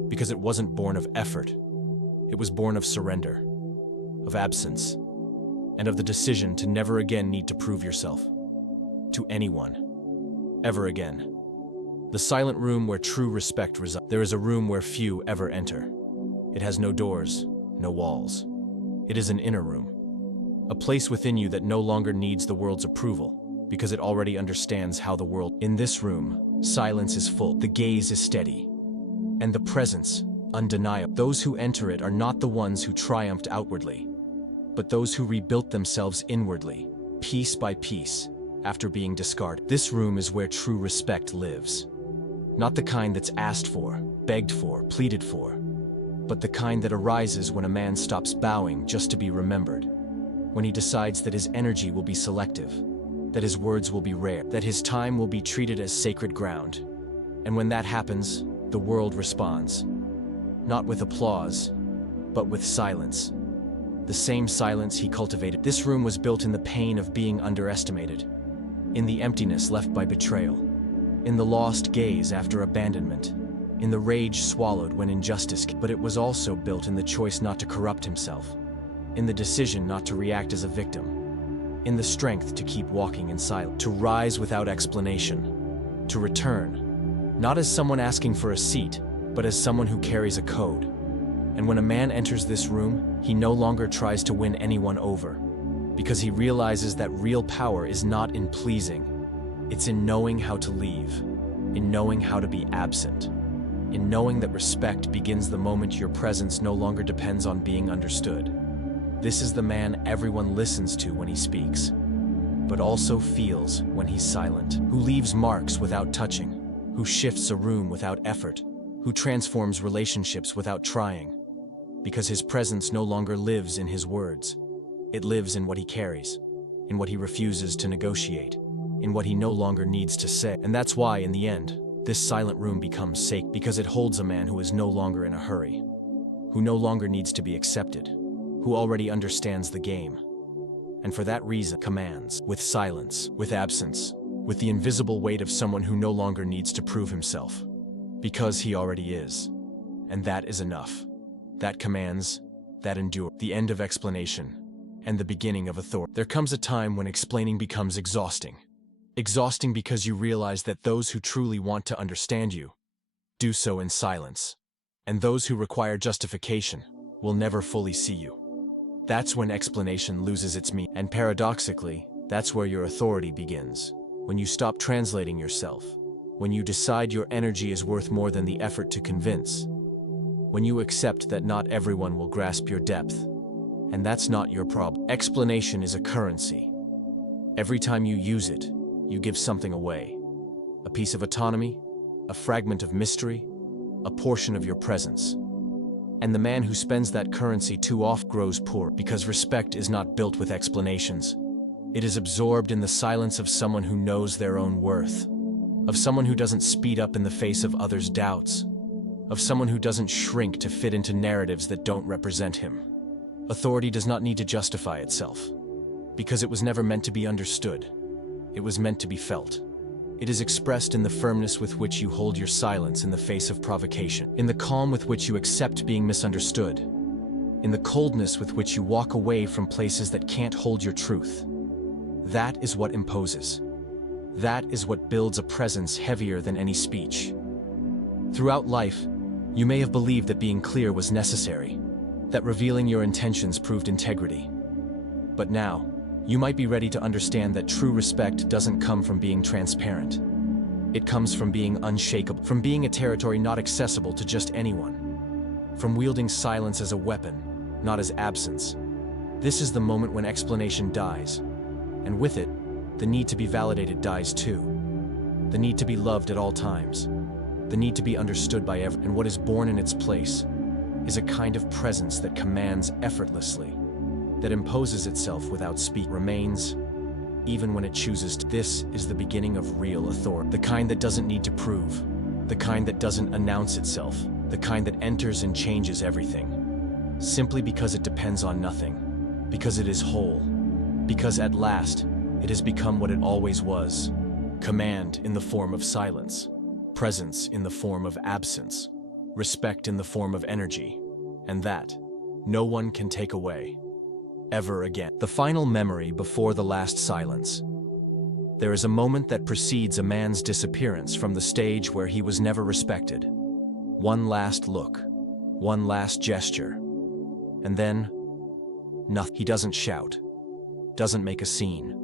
Because it wasn't born of effort, it was born of surrender, of absence, and of the decision to never again need to prove yourself to anyone, ever again. The silent room where true respect resides. There is a room where few ever enter. It has no doors, no walls. It is an inner room, a place within you that no longer needs the world's approval, because it already understands how the world. In this room, silence is full, the gaze is steady, and the presence undeniable. Those who enter it are not the ones who triumphed outwardly, but those who rebuilt themselves inwardly, piece by piece, after being discarded. This room is where true respect lives. Not the kind that's asked for, begged for, pleaded for, but the kind that arises when a man stops bowing just to be remembered, when he decides that his energy will be selective, that his words will be rare, that his time will be treated as sacred ground. And when that happens, the world responds, not with applause, but with silence. The same silence he cultivated. This room was built in the pain of being underestimated, in the emptiness left by betrayal, in the lost gaze after abandonment, in the rage swallowed when injustice. But it was also built in the choice not to corrupt himself, in the decision not to react as a victim, in the strength to keep walking in silence, to rise without explanation, to return, not as someone asking for a seat, but as someone who carries a code. And when a man enters this room, he no longer tries to win anyone over, because he realizes that real power is not in pleasing. It's in knowing how to leave, in knowing how to be absent, in knowing that respect begins the moment your presence no longer depends on being understood. This is the man everyone listens to when he speaks, but also feels when he's silent, who leaves marks without touching, who shifts a room without effort, who transforms relationships without trying. Because his presence no longer lives in his words. It lives in what he carries, in what he refuses to negotiate, in what he no longer needs to say. And that's why, in the end, this silent room becomes sacred, because it holds a man who is no longer in a hurry, who no longer needs to be accepted, who already understands the game, and for that reason commands, with silence, with absence, with the invisible weight of someone who no longer needs to prove himself, because he already is. And that is enough. That commands, that endure, the end of explanation, and the beginning of authority. There comes a time when explaining becomes exhausting. Exhausting because you realize that those who truly want to understand you do so in silence, and those who require justification will never fully see you. That's when explanation loses its meaning. And paradoxically, that's where your authority begins, when you stop translating yourself, When you decide your energy is worth more than the effort to convince. When you accept that not everyone will grasp your depth. And that's not your problem. Explanation is a currency. Every time you use it, you give something away. A piece of autonomy, a fragment of mystery, a portion of your presence. And the man who spends that currency too often grows poor, because respect is not built with explanations. It is absorbed in the silence of someone who knows their own worth, of someone who doesn't speed up in the face of others' doubts, of someone who doesn't shrink to fit into narratives that don't represent him. Authority does not need to justify itself, because it was never meant to be understood. It was meant to be felt. It is expressed in the firmness with which you hold your silence in the face of provocation, in the calm with which you accept being misunderstood, in the coldness with which you walk away from places that can't hold your truth. That is what imposes. That is what builds a presence heavier than any speech. Throughout life, you may have believed that being clear was necessary, that revealing your intentions proved integrity. But now, you might be ready to understand that true respect doesn't come from being transparent. It comes from being unshakable, from being a territory not accessible to just anyone, from wielding silence as a weapon, not as absence. This is the moment when explanation dies, and with it, the need to be validated dies too. The need to be loved at all times, the need to be understood by everyone. And what is born in its place is a kind of presence that commands effortlessly, that imposes itself without speech, remains, even when it chooses to. This is the beginning of real authority, the kind that doesn't need to prove, the kind that doesn't announce itself, the kind that enters and changes everything, simply because it depends on nothing, because it is whole, because at last, it has become what it always was: command in the form of silence, presence in the form of absence, respect in the form of energy, and that no one can take away. Ever again. The final memory before the last silence. There is a moment that precedes a man's disappearance from the stage where he was never respected. One last look, one last gesture, and then nothing. He doesn't shout, doesn't make a scene,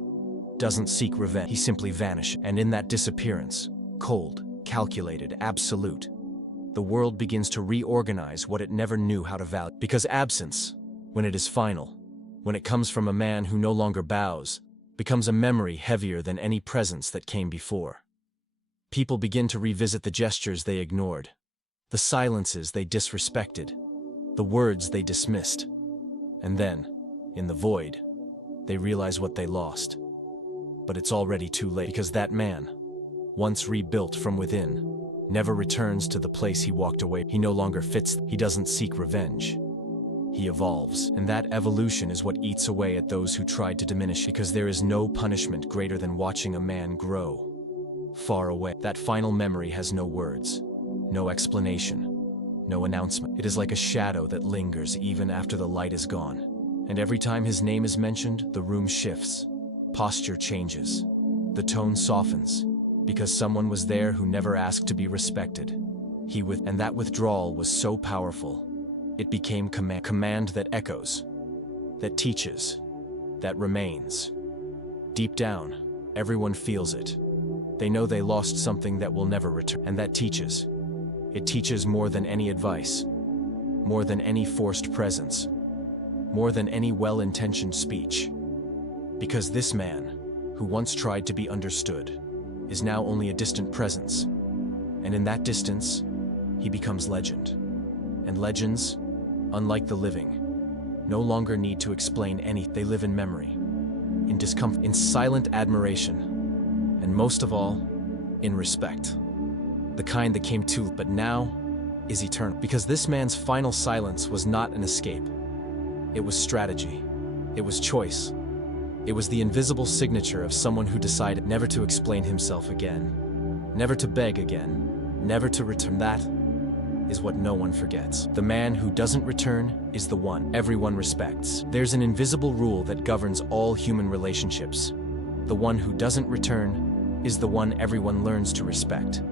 doesn't seek revenge. He simply vanishes. And in that disappearance, cold, calculated, absolute, the world begins to reorganize what it never knew how to value. Because absence, when it is final, when it comes from a man who no longer bows, becomes a memory heavier than any presence that came before. People begin to revisit the gestures they ignored, the silences they disrespected, the words they dismissed. And then, in the void, they realize what they lost. But it's already too late, because that man, once rebuilt from within, never returns to the place he walked away. He no longer fits. He doesn't seek revenge. He evolves, and that evolution is what eats away at those who tried to diminish, because there is no punishment greater than watching a man grow far away. That final memory has no words, no explanation, no announcement. It is like a shadow that lingers even after the light is gone. And every time his name is mentioned, the room shifts, posture changes, the tone softens, because someone was there who never asked to be respected. And that withdrawal was so powerful. It became command that echoes, that teaches, that remains. Deep down, everyone feels it. They know they lost something that will never return, and that teaches. It teaches more than any advice, more than any forced presence, more than any well-intentioned speech. Because this man, who once tried to be understood, is now only a distant presence. And in that distance, he becomes legend. And legends, unlike the living, no longer need to explain anything. They live in memory, in discomfort, in silent admiration, and most of all, in respect. The kind that came too, but now is eternal. Because this man's final silence was not an escape. It was strategy. It was choice. It was the invisible signature of someone who decided never to explain himself again, never to beg again, never to return. That is what no one forgets. The man who doesn't return is the one everyone respects. There's an invisible rule that governs all human relationships. The one who doesn't return is the one everyone learns to respect.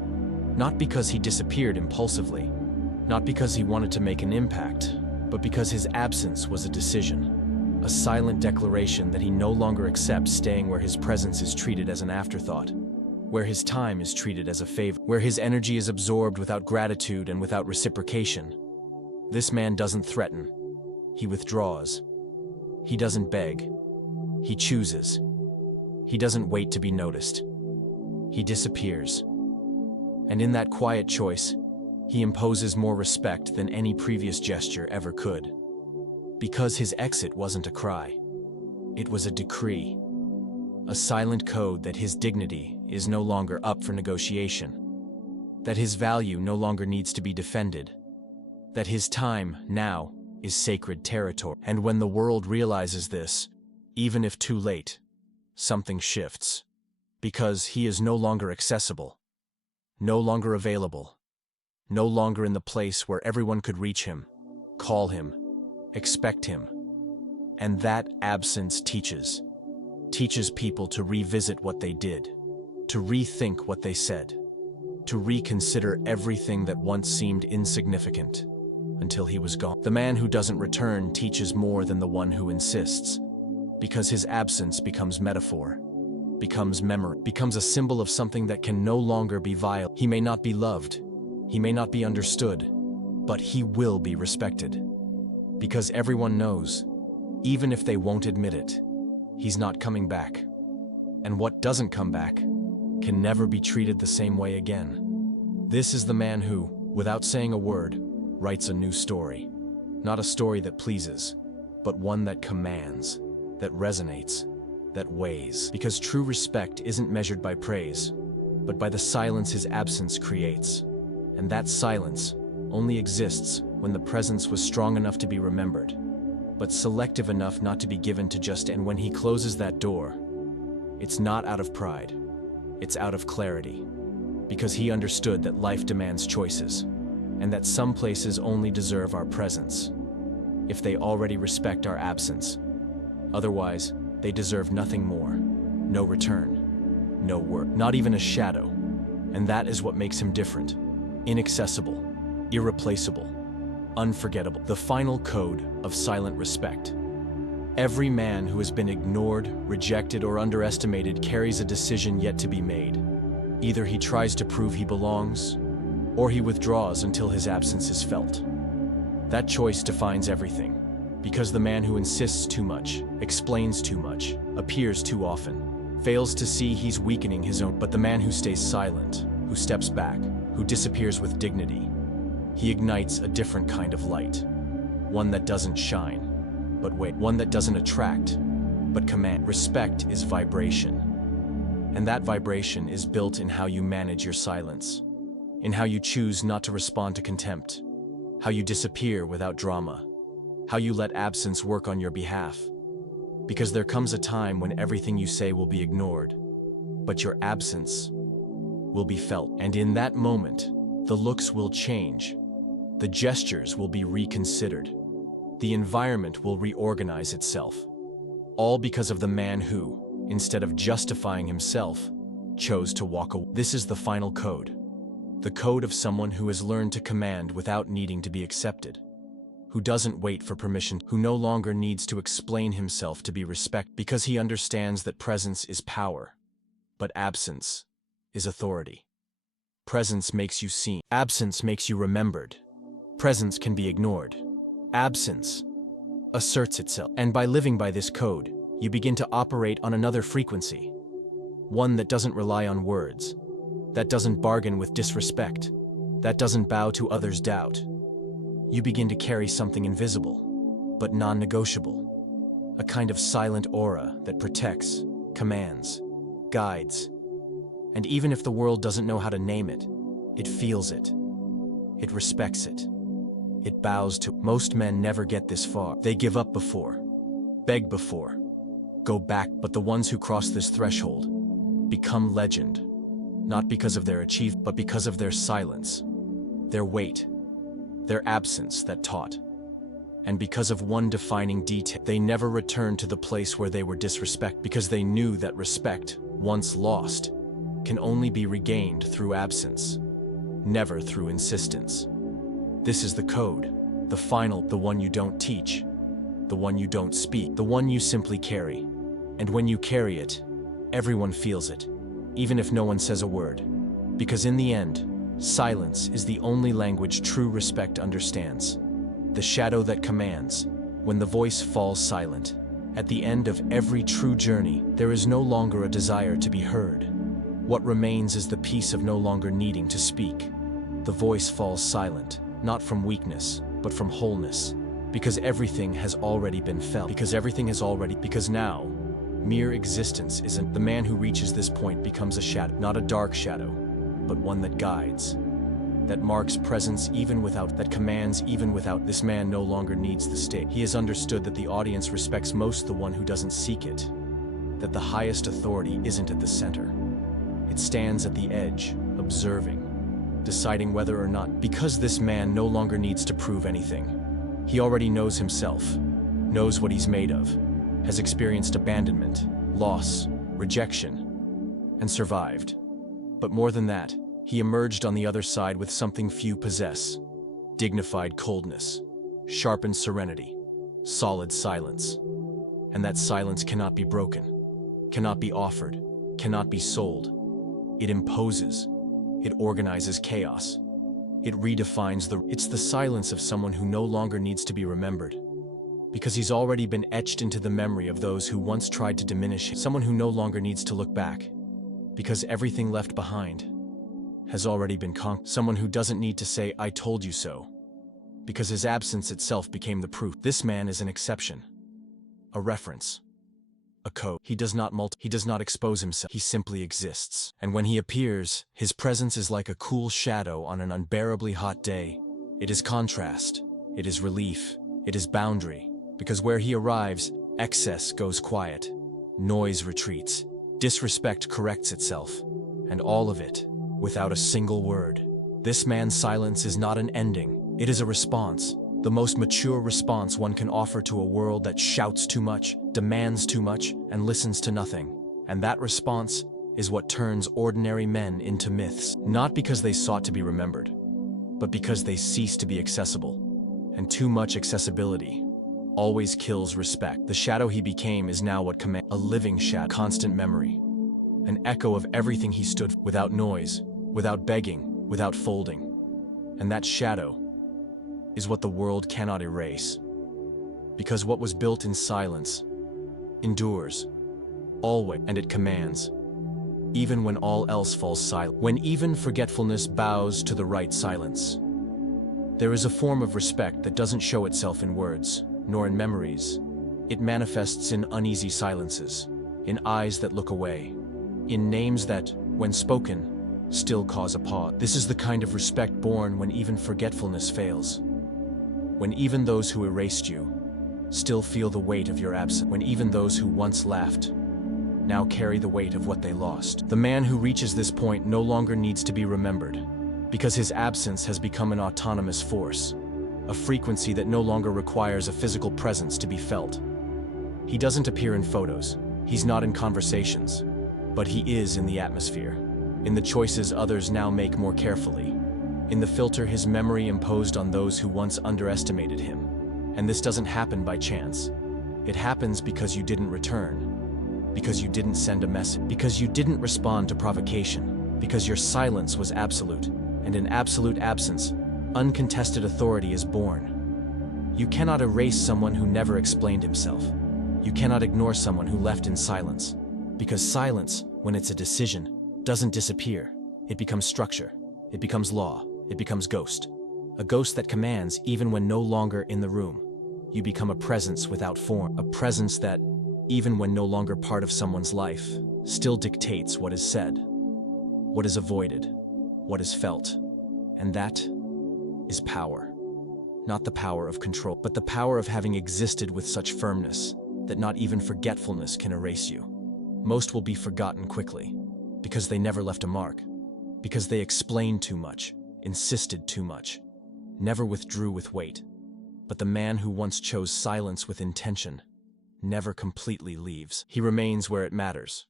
Not because he disappeared impulsively, not because he wanted to make an impact, but because his absence was a decision, a silent declaration that he no longer accepts staying where his presence is treated as an afterthought. where his time is treated as a favor, where his energy is absorbed without gratitude and without reciprocation. This man doesn't threaten. He withdraws. He doesn't beg. He chooses. He doesn't wait to be noticed. He disappears. And in that quiet choice, he imposes more respect than any previous gesture ever could. Because his exit wasn't a cry. It was a decree. A silent code that his dignity is no longer up for negotiation. That his value no longer needs to be defended. That his time, now, is sacred territory. And when the world realizes this, even if too late, something shifts. Because he is no longer accessible. No longer available. No longer in the place where everyone could reach him, call him, expect him. And that absence teaches people to revisit what they did, to rethink what they said, to reconsider everything that once seemed insignificant until he was gone. The man who doesn't return teaches more than the one who insists, because his absence becomes metaphor, becomes memory, becomes a symbol of something that can no longer be vile. He may not be loved, he may not be understood, but he will be respected. Because everyone knows, even if they won't admit it, he's not coming back. And what doesn't come back can never be treated the same way again. This is the man who, without saying a word, writes a new story. Not a story that pleases, but one that commands, that resonates, that weighs. Because true respect isn't measured by praise, but by the silence his absence creates. And that silence only exists when the presence was strong enough to be remembered, but selective enough not to be given to just. And when he closes that door, it's not out of pride, it's out of clarity. Because he understood that life demands choices, and that some places only deserve our presence if they already respect our absence. Otherwise, they deserve nothing more. No return, no work, not even a shadow. And that is what makes him different. Inaccessible, irreplaceable, unforgettable. The final code of silent respect. Every man who has been ignored, rejected, or underestimated carries a decision yet to be made. Either he tries to prove he belongs, or he withdraws until his absence is felt. That choice defines everything, because the man who insists too much, explains too much, appears too often, fails to see he's weakening his own. But the man who stays silent, who steps back, who disappears with dignity, he ignites a different kind of light. One that doesn't shine, but wait. One that doesn't attract, but command. Respect is vibration. And that vibration is built in how you manage your silence, in how you choose not to respond to contempt, how you disappear without drama, how you let absence work on your behalf. Because there comes a time when everything you say will be ignored, but your absence will be felt. And in that moment, the looks will change, the gestures will be reconsidered, the environment will reorganize itself. All because of the man who, instead of justifying himself, chose to walk away. This is the final code. The code of someone who has learned to command without needing to be accepted, who doesn't wait for permission, who no longer needs to explain himself to be respected, because he understands that presence is power, but absence is authority. Presence makes you seen. Absence makes you remembered. Presence can be ignored. Absence asserts itself. And by living by this code, you begin to operate on another frequency. One that doesn't rely on words, that doesn't bargain with disrespect, that doesn't bow to others' doubt. You begin to carry something invisible, but non-negotiable. A kind of silent aura that protects, commands, guides. And even if the world doesn't know how to name it, it feels it. It respects it. It bows to. Most men never get this far. They give up before, beg before, go back. But the ones who cross this threshold become legend, not because of their achievement, but because of their silence, their weight, their absence that taught. And because of one defining detail, they never returned to the place where they were disrespected, because they knew that respect, once lost, can only be regained through absence, never through insistence. This is the code, the final, the one you don't teach, the one you don't speak, the one you simply carry. And when you carry it, everyone feels it. even if no one says a word. Because in the end, silence is the only language true respect understands. The shadow that commands, when the voice falls silent. At the end of every true journey, there is no longer a desire to be heard. What remains is the peace of no longer needing to speak. The voice falls silent, not from weakness, but from wholeness. Because everything has already been felt. Because now, mere existence isn't. The man who reaches this point becomes a shadow, not a dark shadow, but one that guides, that marks presence even without, that commands even without. This man no longer needs the stage. He has understood that the audience respects most the one who doesn't seek it, that the highest authority isn't at the center. It stands at the edge, observing, deciding whether or not. Because this man no longer needs to prove anything. He already knows himself, knows what he's made of, has experienced abandonment, loss, rejection, and survived. But more than that, he emerged on the other side with something few possess: dignified coldness, sharpened serenity, solid silence. And that silence cannot be broken, cannot be offered, cannot be sold. It imposes, it organizes chaos. It redefines it's the silence of someone who no longer needs to be remembered, because he's already been etched into the memory of those who once tried to diminish him. Someone who no longer needs to look back, because everything left behind has already been conquered. Someone who doesn't need to say, "I told you so," because his absence itself became the proof. This man is an exception, a reference, a code. He does not expose himself. He simply exists. And when he appears, his presence is like a cool shadow on an unbearably hot day. It is contrast. It is relief. It is boundary. Because where he arrives, excess goes quiet. Noise retreats. Disrespect corrects itself. And all of it, without a single word. This man's silence is not an ending. It is a response. The most mature response one can offer to a world that shouts too much, demands too much, and listens to nothing. And that response is what turns ordinary men into myths. Not because they sought to be remembered, but because they ceased to be accessible. And too much accessibility always kills respect. The shadow he became is now what commands a living shadow, constant memory, an echo of everything he stood for, without noise, without begging, without folding. And that shadow is what the world cannot erase. Because what was built in silence endures, always, and it commands, even when all else falls silent. When even forgetfulness bows to the right silence. There is a form of respect that doesn't show itself in words, nor in memories. It manifests in uneasy silences, in eyes that look away, in names that, when spoken, still cause a pause. This is the kind of respect born when even forgetfulness fails. When even those who erased you still feel the weight of your absence. When even those who once laughed now carry the weight of what they lost. The man who reaches this point no longer needs to be remembered, because his absence has become an autonomous force, a frequency that no longer requires a physical presence to be felt. He doesn't appear in photos, he's not in conversations, but he is in the atmosphere, in the choices others now make more carefully, in the filter his memory imposed on those who once underestimated him. And this doesn't happen by chance. It happens because you didn't return, because you didn't send a message, because you didn't respond to provocation, because your silence was absolute, and in absolute absence, uncontested authority is born. You cannot erase someone who never explained himself. You cannot ignore someone who left in silence, because silence, when it's a decision, doesn't disappear. It becomes structure, it becomes law, it becomes ghost. A ghost that commands even when no longer in the room. You become a presence without form, a presence that, even when no longer part of someone's life, still dictates what is said, what is avoided, what is felt. And that is power. Not the power of control, but the power of having existed with such firmness that not even forgetfulness can erase you. Most will be forgotten quickly, because they never left a mark, because they explained too much, insisted too much, never withdrew with weight. But the man who once chose silence with intention never completely leaves. He remains where it matters.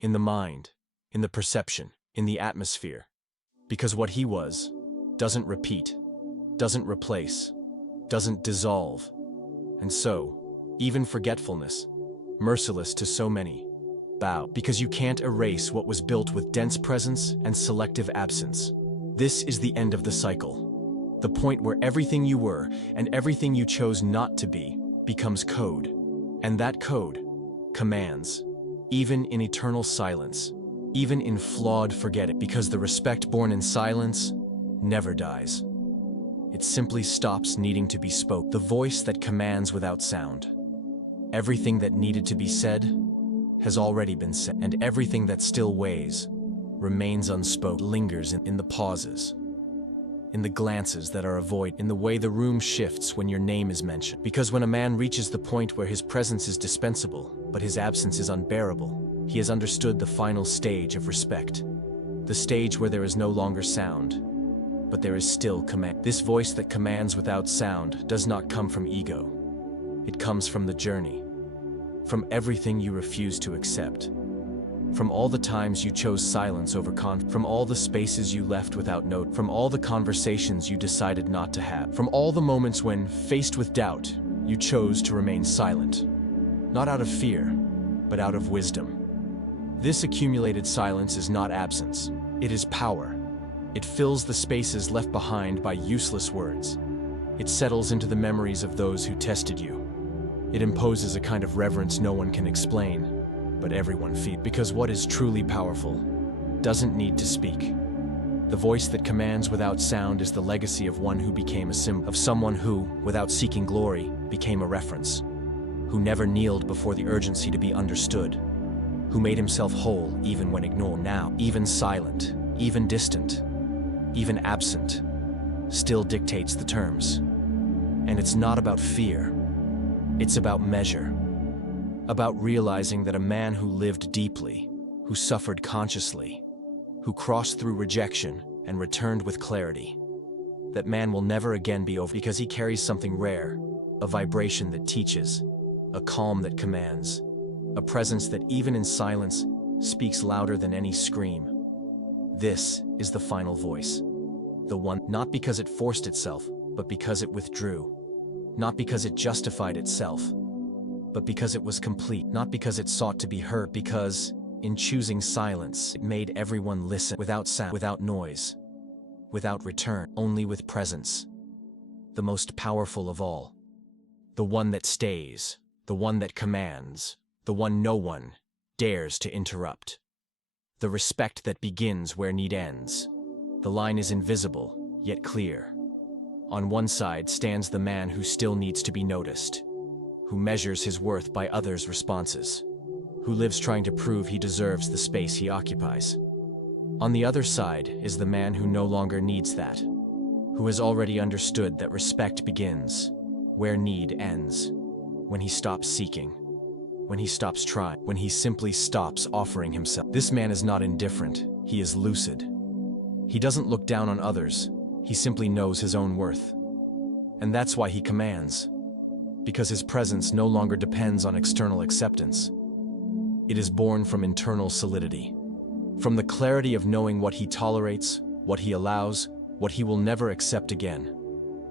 In the mind, in the perception, in the atmosphere. Because what he was doesn't repeat, doesn't replace, doesn't dissolve. And so, even forgetfulness, merciless to so many, bow, because you can't erase what was built with dense presence and selective absence. This is the end of the cycle. The point where everything you were and everything you chose not to be becomes code. And that code commands, even in eternal silence, even in flawed forgetting, because the respect born in silence never dies. It simply stops needing to be spoken. The voice that commands without sound. Everything that needed to be said has already been said, and everything that still weighs remains unspoken, lingers in the pauses, in the glances that are avoided, in the way the room shifts when your name is mentioned. Because when a man reaches the point where his presence is dispensable, but his absence is unbearable, he has understood the final stage of respect. The stage where there is no longer sound, but there is still command. This voice that commands without sound does not come from ego. It comes from the journey, from everything you refuse to accept, from all the times you chose silence over conflict, from all the spaces you left without note, from all the conversations you decided not to have, from all the moments when, faced with doubt, you chose to remain silent. Not out of fear, but out of wisdom. This accumulated silence is not absence, it is power. It fills the spaces left behind by useless words. It settles into the memories of those who tested you. It imposes a kind of reverence no one can explain, but everyone feels. Because what is truly powerful doesn't need to speak. The voice that commands without sound is the legacy of one who became a symbol, of someone who, without seeking glory, became a reference, who never kneeled before the urgency to be understood, who made himself whole even when ignored. Now, even silent, even distant, even absent, still dictates the terms. And it's not about fear, it's about measure. About realizing that a man who lived deeply, who suffered consciously, who crossed through rejection and returned with clarity, that man will never again be over, because he carries something rare, a vibration that teaches, a calm that commands, a presence that even in silence speaks louder than any scream. This is the final voice. The one, not because it forced itself, but because it withdrew. Not because it justified itself, but because it was complete. Not because it sought to be heard, because, in choosing silence, it made everyone listen, without sound, without noise, without return, only with presence. The most powerful of all. The one that stays, the one that commands, the one no one dares to interrupt. The respect that begins where need ends. The line is invisible, yet clear. On one side stands the man who still needs to be noticed, who measures his worth by others' responses, who lives trying to prove he deserves the space he occupies. On the other side is the man who no longer needs that, who has already understood that respect begins where need ends, when he stops seeking, when he stops trying, when he simply stops offering himself. This man is not indifferent, he is lucid. He doesn't look down on others, he simply knows his own worth. And that's why he commands, because his presence no longer depends on external acceptance. It is born from internal solidity, from the clarity of knowing what he tolerates, what he allows, what he will never accept again.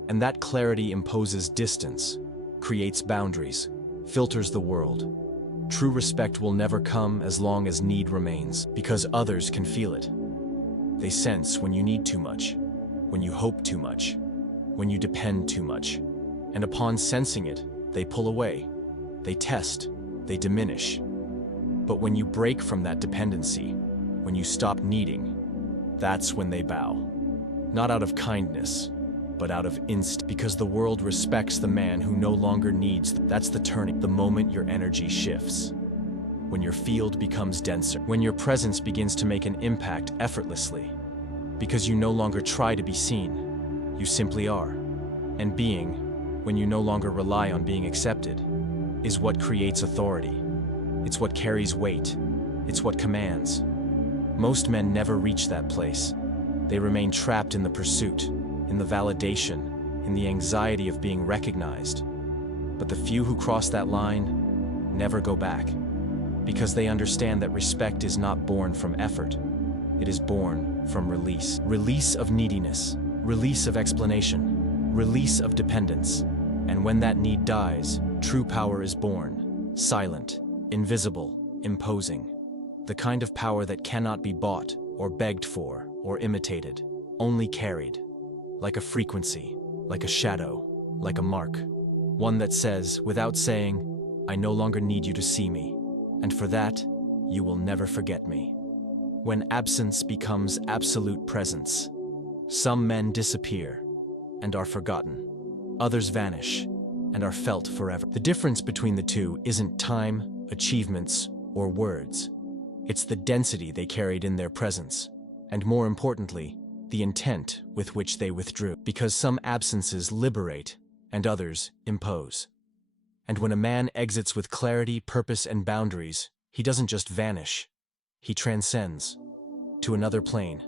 And that clarity imposes distance, creates boundaries, filters the world. True respect will never come as long as need remains, because others can feel it. They sense when you need too much, when you hope too much, when you depend too much. And upon sensing it, they pull away, they test, they diminish. But when you break from that dependency, when you stop needing, that's when they bow. Not out of kindness, but out of instinct, because the world respects the man who no longer needs. That's the turning, the moment your energy shifts, when your field becomes denser, when your presence begins to make an impact effortlessly, because you no longer try to be seen, you simply are. And being, when you no longer rely on being accepted, is what creates authority. It's what carries weight. It's what commands. Most men never reach that place. They remain trapped in the pursuit, in the validation, in the anxiety of being recognized. But the few who cross that line never go back, because they understand that respect is not born from effort. It is born from release. Release of neediness, release of explanation, release of dependence. And when that need dies, true power is born, silent, invisible, imposing. The kind of power that cannot be bought, or begged for, or imitated, only carried. Like a frequency, like a shadow, like a mark. One that says, without saying, I no longer need you to see me, and for that, you will never forget me. When absence becomes absolute presence, some men disappear and are forgotten. Others vanish and are felt forever. The difference between the two isn't time, achievements, or words. It's the density they carried in their presence, and more importantly, the intent with which they withdrew. Because some absences liberate and others impose. And when a man exits with clarity, purpose, and boundaries, he doesn't just vanish, he transcends to another plane,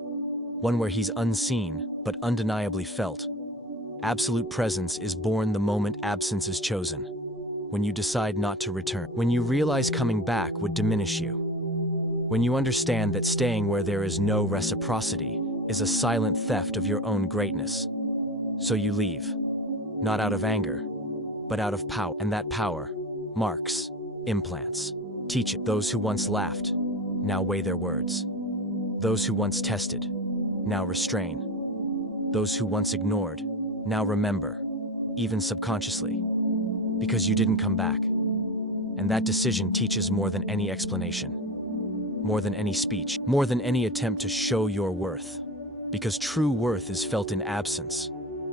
one where he's unseen but undeniably felt. Absolute presence is born the moment absence is chosen, when you decide not to return, when you realize coming back would diminish you, when you understand that staying where there is no reciprocity is a silent theft of your own greatness. So you leave, not out of anger, but out of power. And that power marks, implants, teach it. Those who once laughed now weigh their words. Those who once tested now restrain. Those who once ignored now remember, even subconsciously, because you didn't come back. And that decision teaches more than any explanation, more than any speech, more than any attempt to show your worth. Because true worth is felt in absence,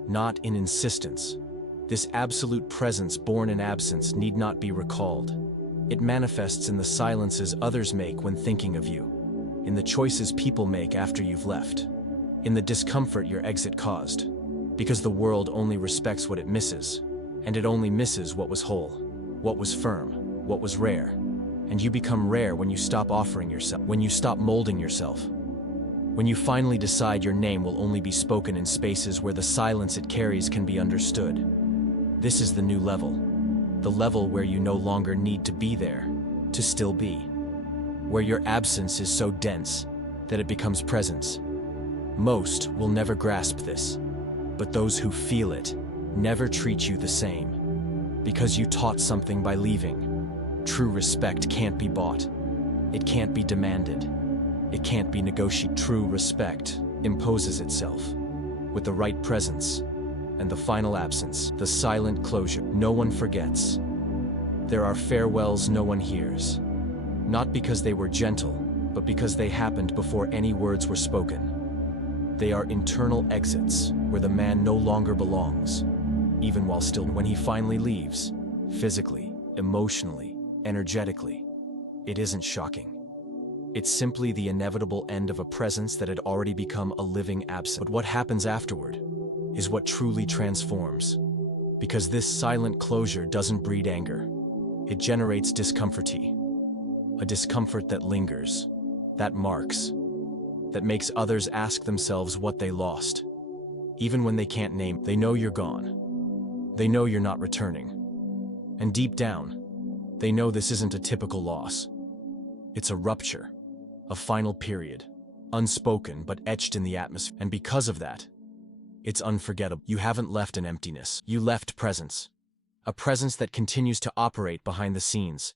not in insistence. This absolute presence born in absence need not be recalled. It manifests in the silences others make when thinking of you, in the choices people make after you've left, in the discomfort your exit caused. Because the world only respects what it misses, and it only misses what was whole, what was firm, what was rare. And you become rare when you stop offering yourself, when you stop molding yourself, when you finally decide your name will only be spoken in spaces where the silence it carries can be understood. This is the new level, the level where you no longer need to be there, to still be, where your absence is so dense that it becomes presence. Most will never grasp this, but those who feel it never treat you the same, because you taught something by leaving. True respect can't be bought. It can't be demanded. It can't be negotiated. True respect imposes itself with the right presence and the final absence, the silent closure no one forgets. There are farewells no one hears, not because they were gentle, but because they happened before any words were spoken. They are internal exits where the man no longer belongs, even while still. When he finally leaves, physically, emotionally, energetically, it isn't shocking. It's simply the inevitable end of a presence that had already become a living absence. But what happens afterward is what truly transforms. Because this silent closure doesn't breed anger. It generates discomforty. A discomfort that lingers, that marks, that makes others ask themselves what they lost. Even when they can't name, they know you're gone. They know you're not returning. And deep down, they know this isn't a typical loss. It's a rupture. A final period, unspoken but etched in the atmosphere. And because of that, it's unforgettable. You haven't left an emptiness. You left presence. A presence that continues to operate behind the scenes,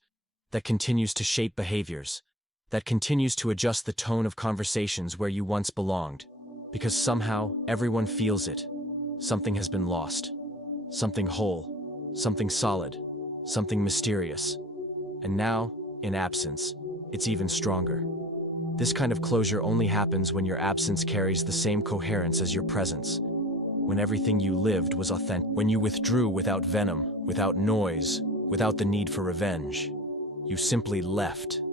that continues to shape behaviors, that continues to adjust the tone of conversations where you once belonged. Because somehow, everyone feels it. Something has been lost. Something whole. Something solid. Something mysterious. And now, in absence, it's even stronger. This kind of closure only happens when your absence carries the same coherence as your presence. When everything you lived was authentic. When you withdrew without venom, without noise, without the need for revenge. You simply left.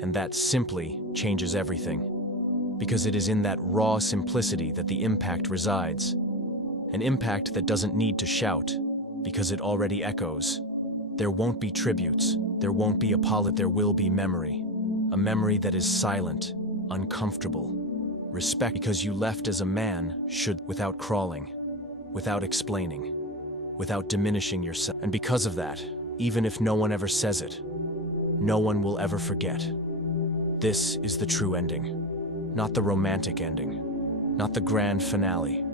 And that simply changes everything. Because it is in that raw simplicity that the impact resides. An impact that doesn't need to shout, because it already echoes. There won't be tributes, there won't be apology, there will be memory. A memory that is silent, uncomfortable. Respect because you left as a man should, without crawling, without explaining, without diminishing yourself. And because of that, even if no one ever says it, no one will ever forget. This is the true ending. Not the romantic ending, not the grand finale,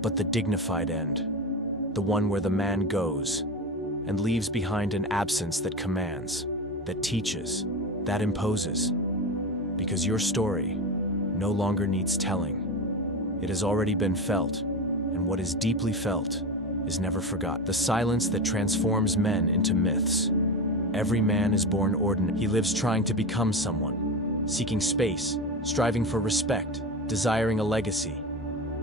but the dignified end. The one where the man goes and leaves behind an absence that commands, that teaches, that imposes, Because your story no longer needs telling. It has already been felt, and what is deeply felt is never forgot. The silence that transforms men into myths. Every man is born ordinary. He lives trying to become someone, seeking space, striving for respect, desiring a legacy.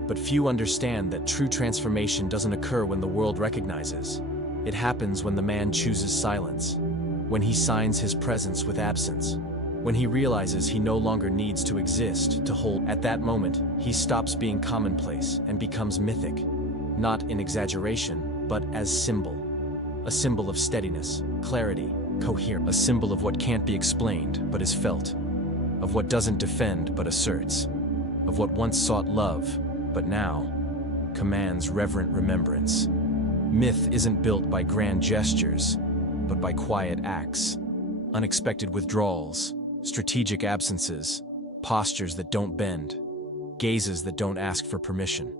But few understand that true transformation doesn't occur when the world recognizes. It happens when the man chooses silence, when he signs his presence with absence, when he realizes he no longer needs to exist to hold. At that moment, he stops being commonplace and becomes mythic, not in exaggeration, but as symbol. A symbol of steadiness, clarity, coherence, a symbol of what can't be explained but is felt, of what doesn't defend but asserts, of what once sought love but now commands reverent remembrance. Myth isn't built by grand gestures, but by quiet acts, unexpected withdrawals, strategic absences, postures that don't bend, gazes that don't ask for permission,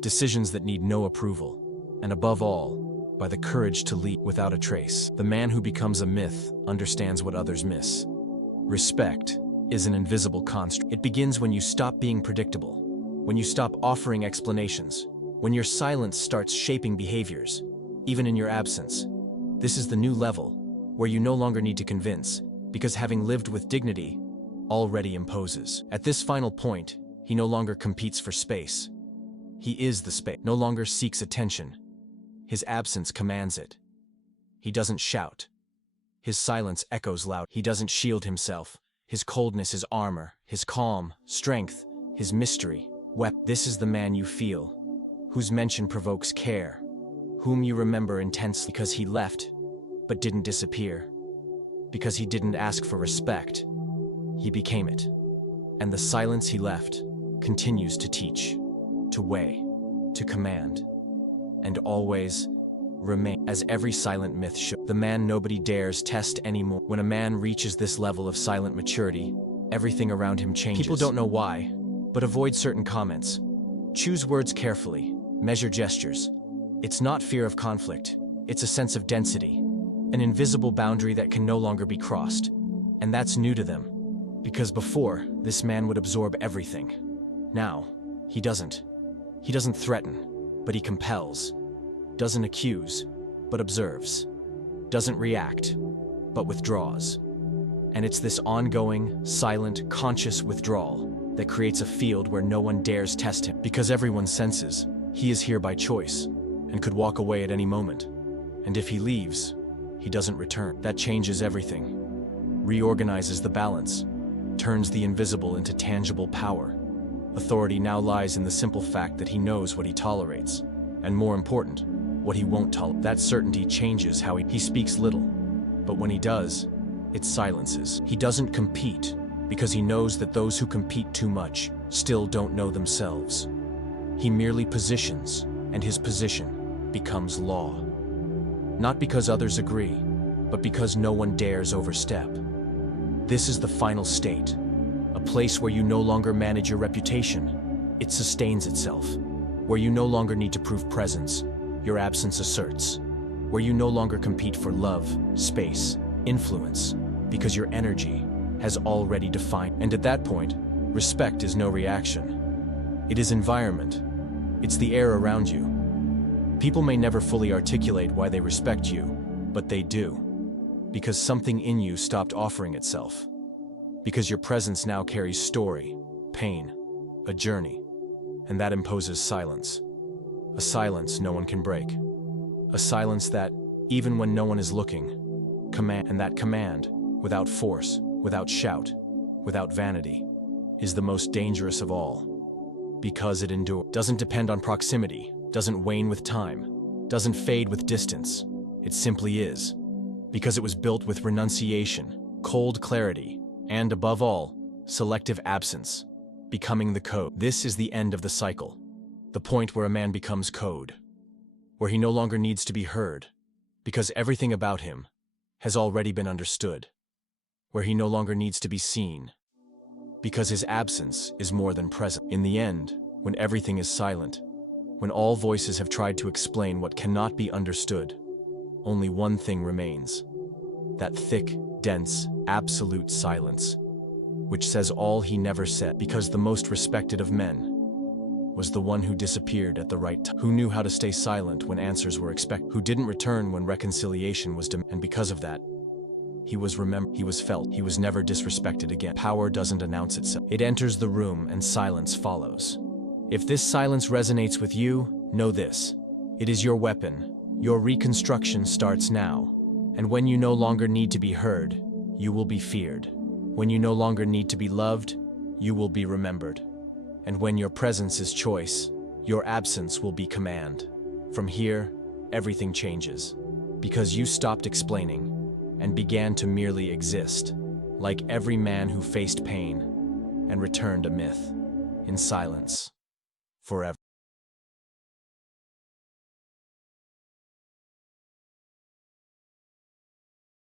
decisions that need no approval, and above all, by the courage to lead without a trace. The man who becomes a myth understands what others miss. Respect is an invisible construct. It begins when you stop being predictable, when you stop offering explanations, when your silence starts shaping behaviors, even in your absence. This is the new level, where you no longer need to convince, because having lived with dignity already imposes. At this final point, he no longer competes for space. He is the space, no longer seeks attention. His absence commands it. He doesn't shout. His silence echoes loud. He doesn't shield himself. His coldness is armor, his calm, strength, his mystery, weapon. This is the man you feel, whose mention provokes care, whom you remember intensely because he left, but didn't disappear. Because he didn't ask for respect, he became it. And the silence he left continues to teach, to weigh, to command, and always remain. As every silent myth should, the man nobody dares test anymore. When a man reaches this level of silent maturity, everything around him changes. People don't know why, but avoid certain comments. Choose words carefully, measure gestures. It's not fear of conflict, it's a sense of density, an invisible boundary that can no longer be crossed. And that's new to them, because before, this man would absorb everything. Now, he doesn't. He doesn't threaten, but he compels. Doesn't accuse, but observes. Doesn't react, but withdraws. And it's this ongoing, silent, conscious withdrawal that creates a field where no one dares test him, because everyone senses he is here by choice and could walk away at any moment. And if he leaves, he doesn't return. That changes everything, reorganizes the balance, turns the invisible into tangible power. Authority now lies in the simple fact that he knows what he tolerates, and more important, what he won't tolerate. That certainty changes how he speaks little, but when he does, it silences. He doesn't compete because he knows that those who compete too much still don't know themselves. He merely positions, and his position becomes law. Not because others agree, but because no one dares overstep. This is the final state, a place where you no longer manage your reputation. It sustains itself, where you no longer need to prove presence, your absence asserts, where you no longer compete for love, space, influence, because your energy has already defined. And at that point, respect is no reaction. It is environment. It's the air around you. People may never fully articulate why they respect you, but they do. Because something in you stopped offering itself. Because your presence now carries story, pain, a journey, and that imposes silence. A silence no one can break. A silence that, even when no one is looking, and that command, without force, without shout, without vanity, is the most dangerous of all. Because it endures. Doesn't depend on proximity, doesn't wane with time, doesn't fade with distance. It simply is. Because it was built with renunciation, cold clarity, and above all, selective absence, becoming the code. This is the end of the cycle, the point where a man becomes code, where he no longer needs to be heard, because everything about him has already been understood, where he no longer needs to be seen, because his absence is more than present. In the end, when everything is silent, when all voices have tried to explain what cannot be understood, only one thing remains: that thick, dense, absolute silence, which says all he never said, because the most respected of men was the one who disappeared at the right time, who knew how to stay silent when answers were expected, who didn't return when reconciliation was demanded, and because of that, he was remembered, he was felt, he was never disrespected again. Power doesn't announce itself. It enters the room and silence follows. If this silence resonates with you, know this. It is your weapon. Your reconstruction starts now. And when you no longer need to be heard, you will be feared. When you no longer need to be loved, you will be remembered. And when your presence is choice, your absence will be command. From here, everything changes. Because you stopped explaining and began to merely exist, like every man who faced pain and returned a myth, in silence, forever.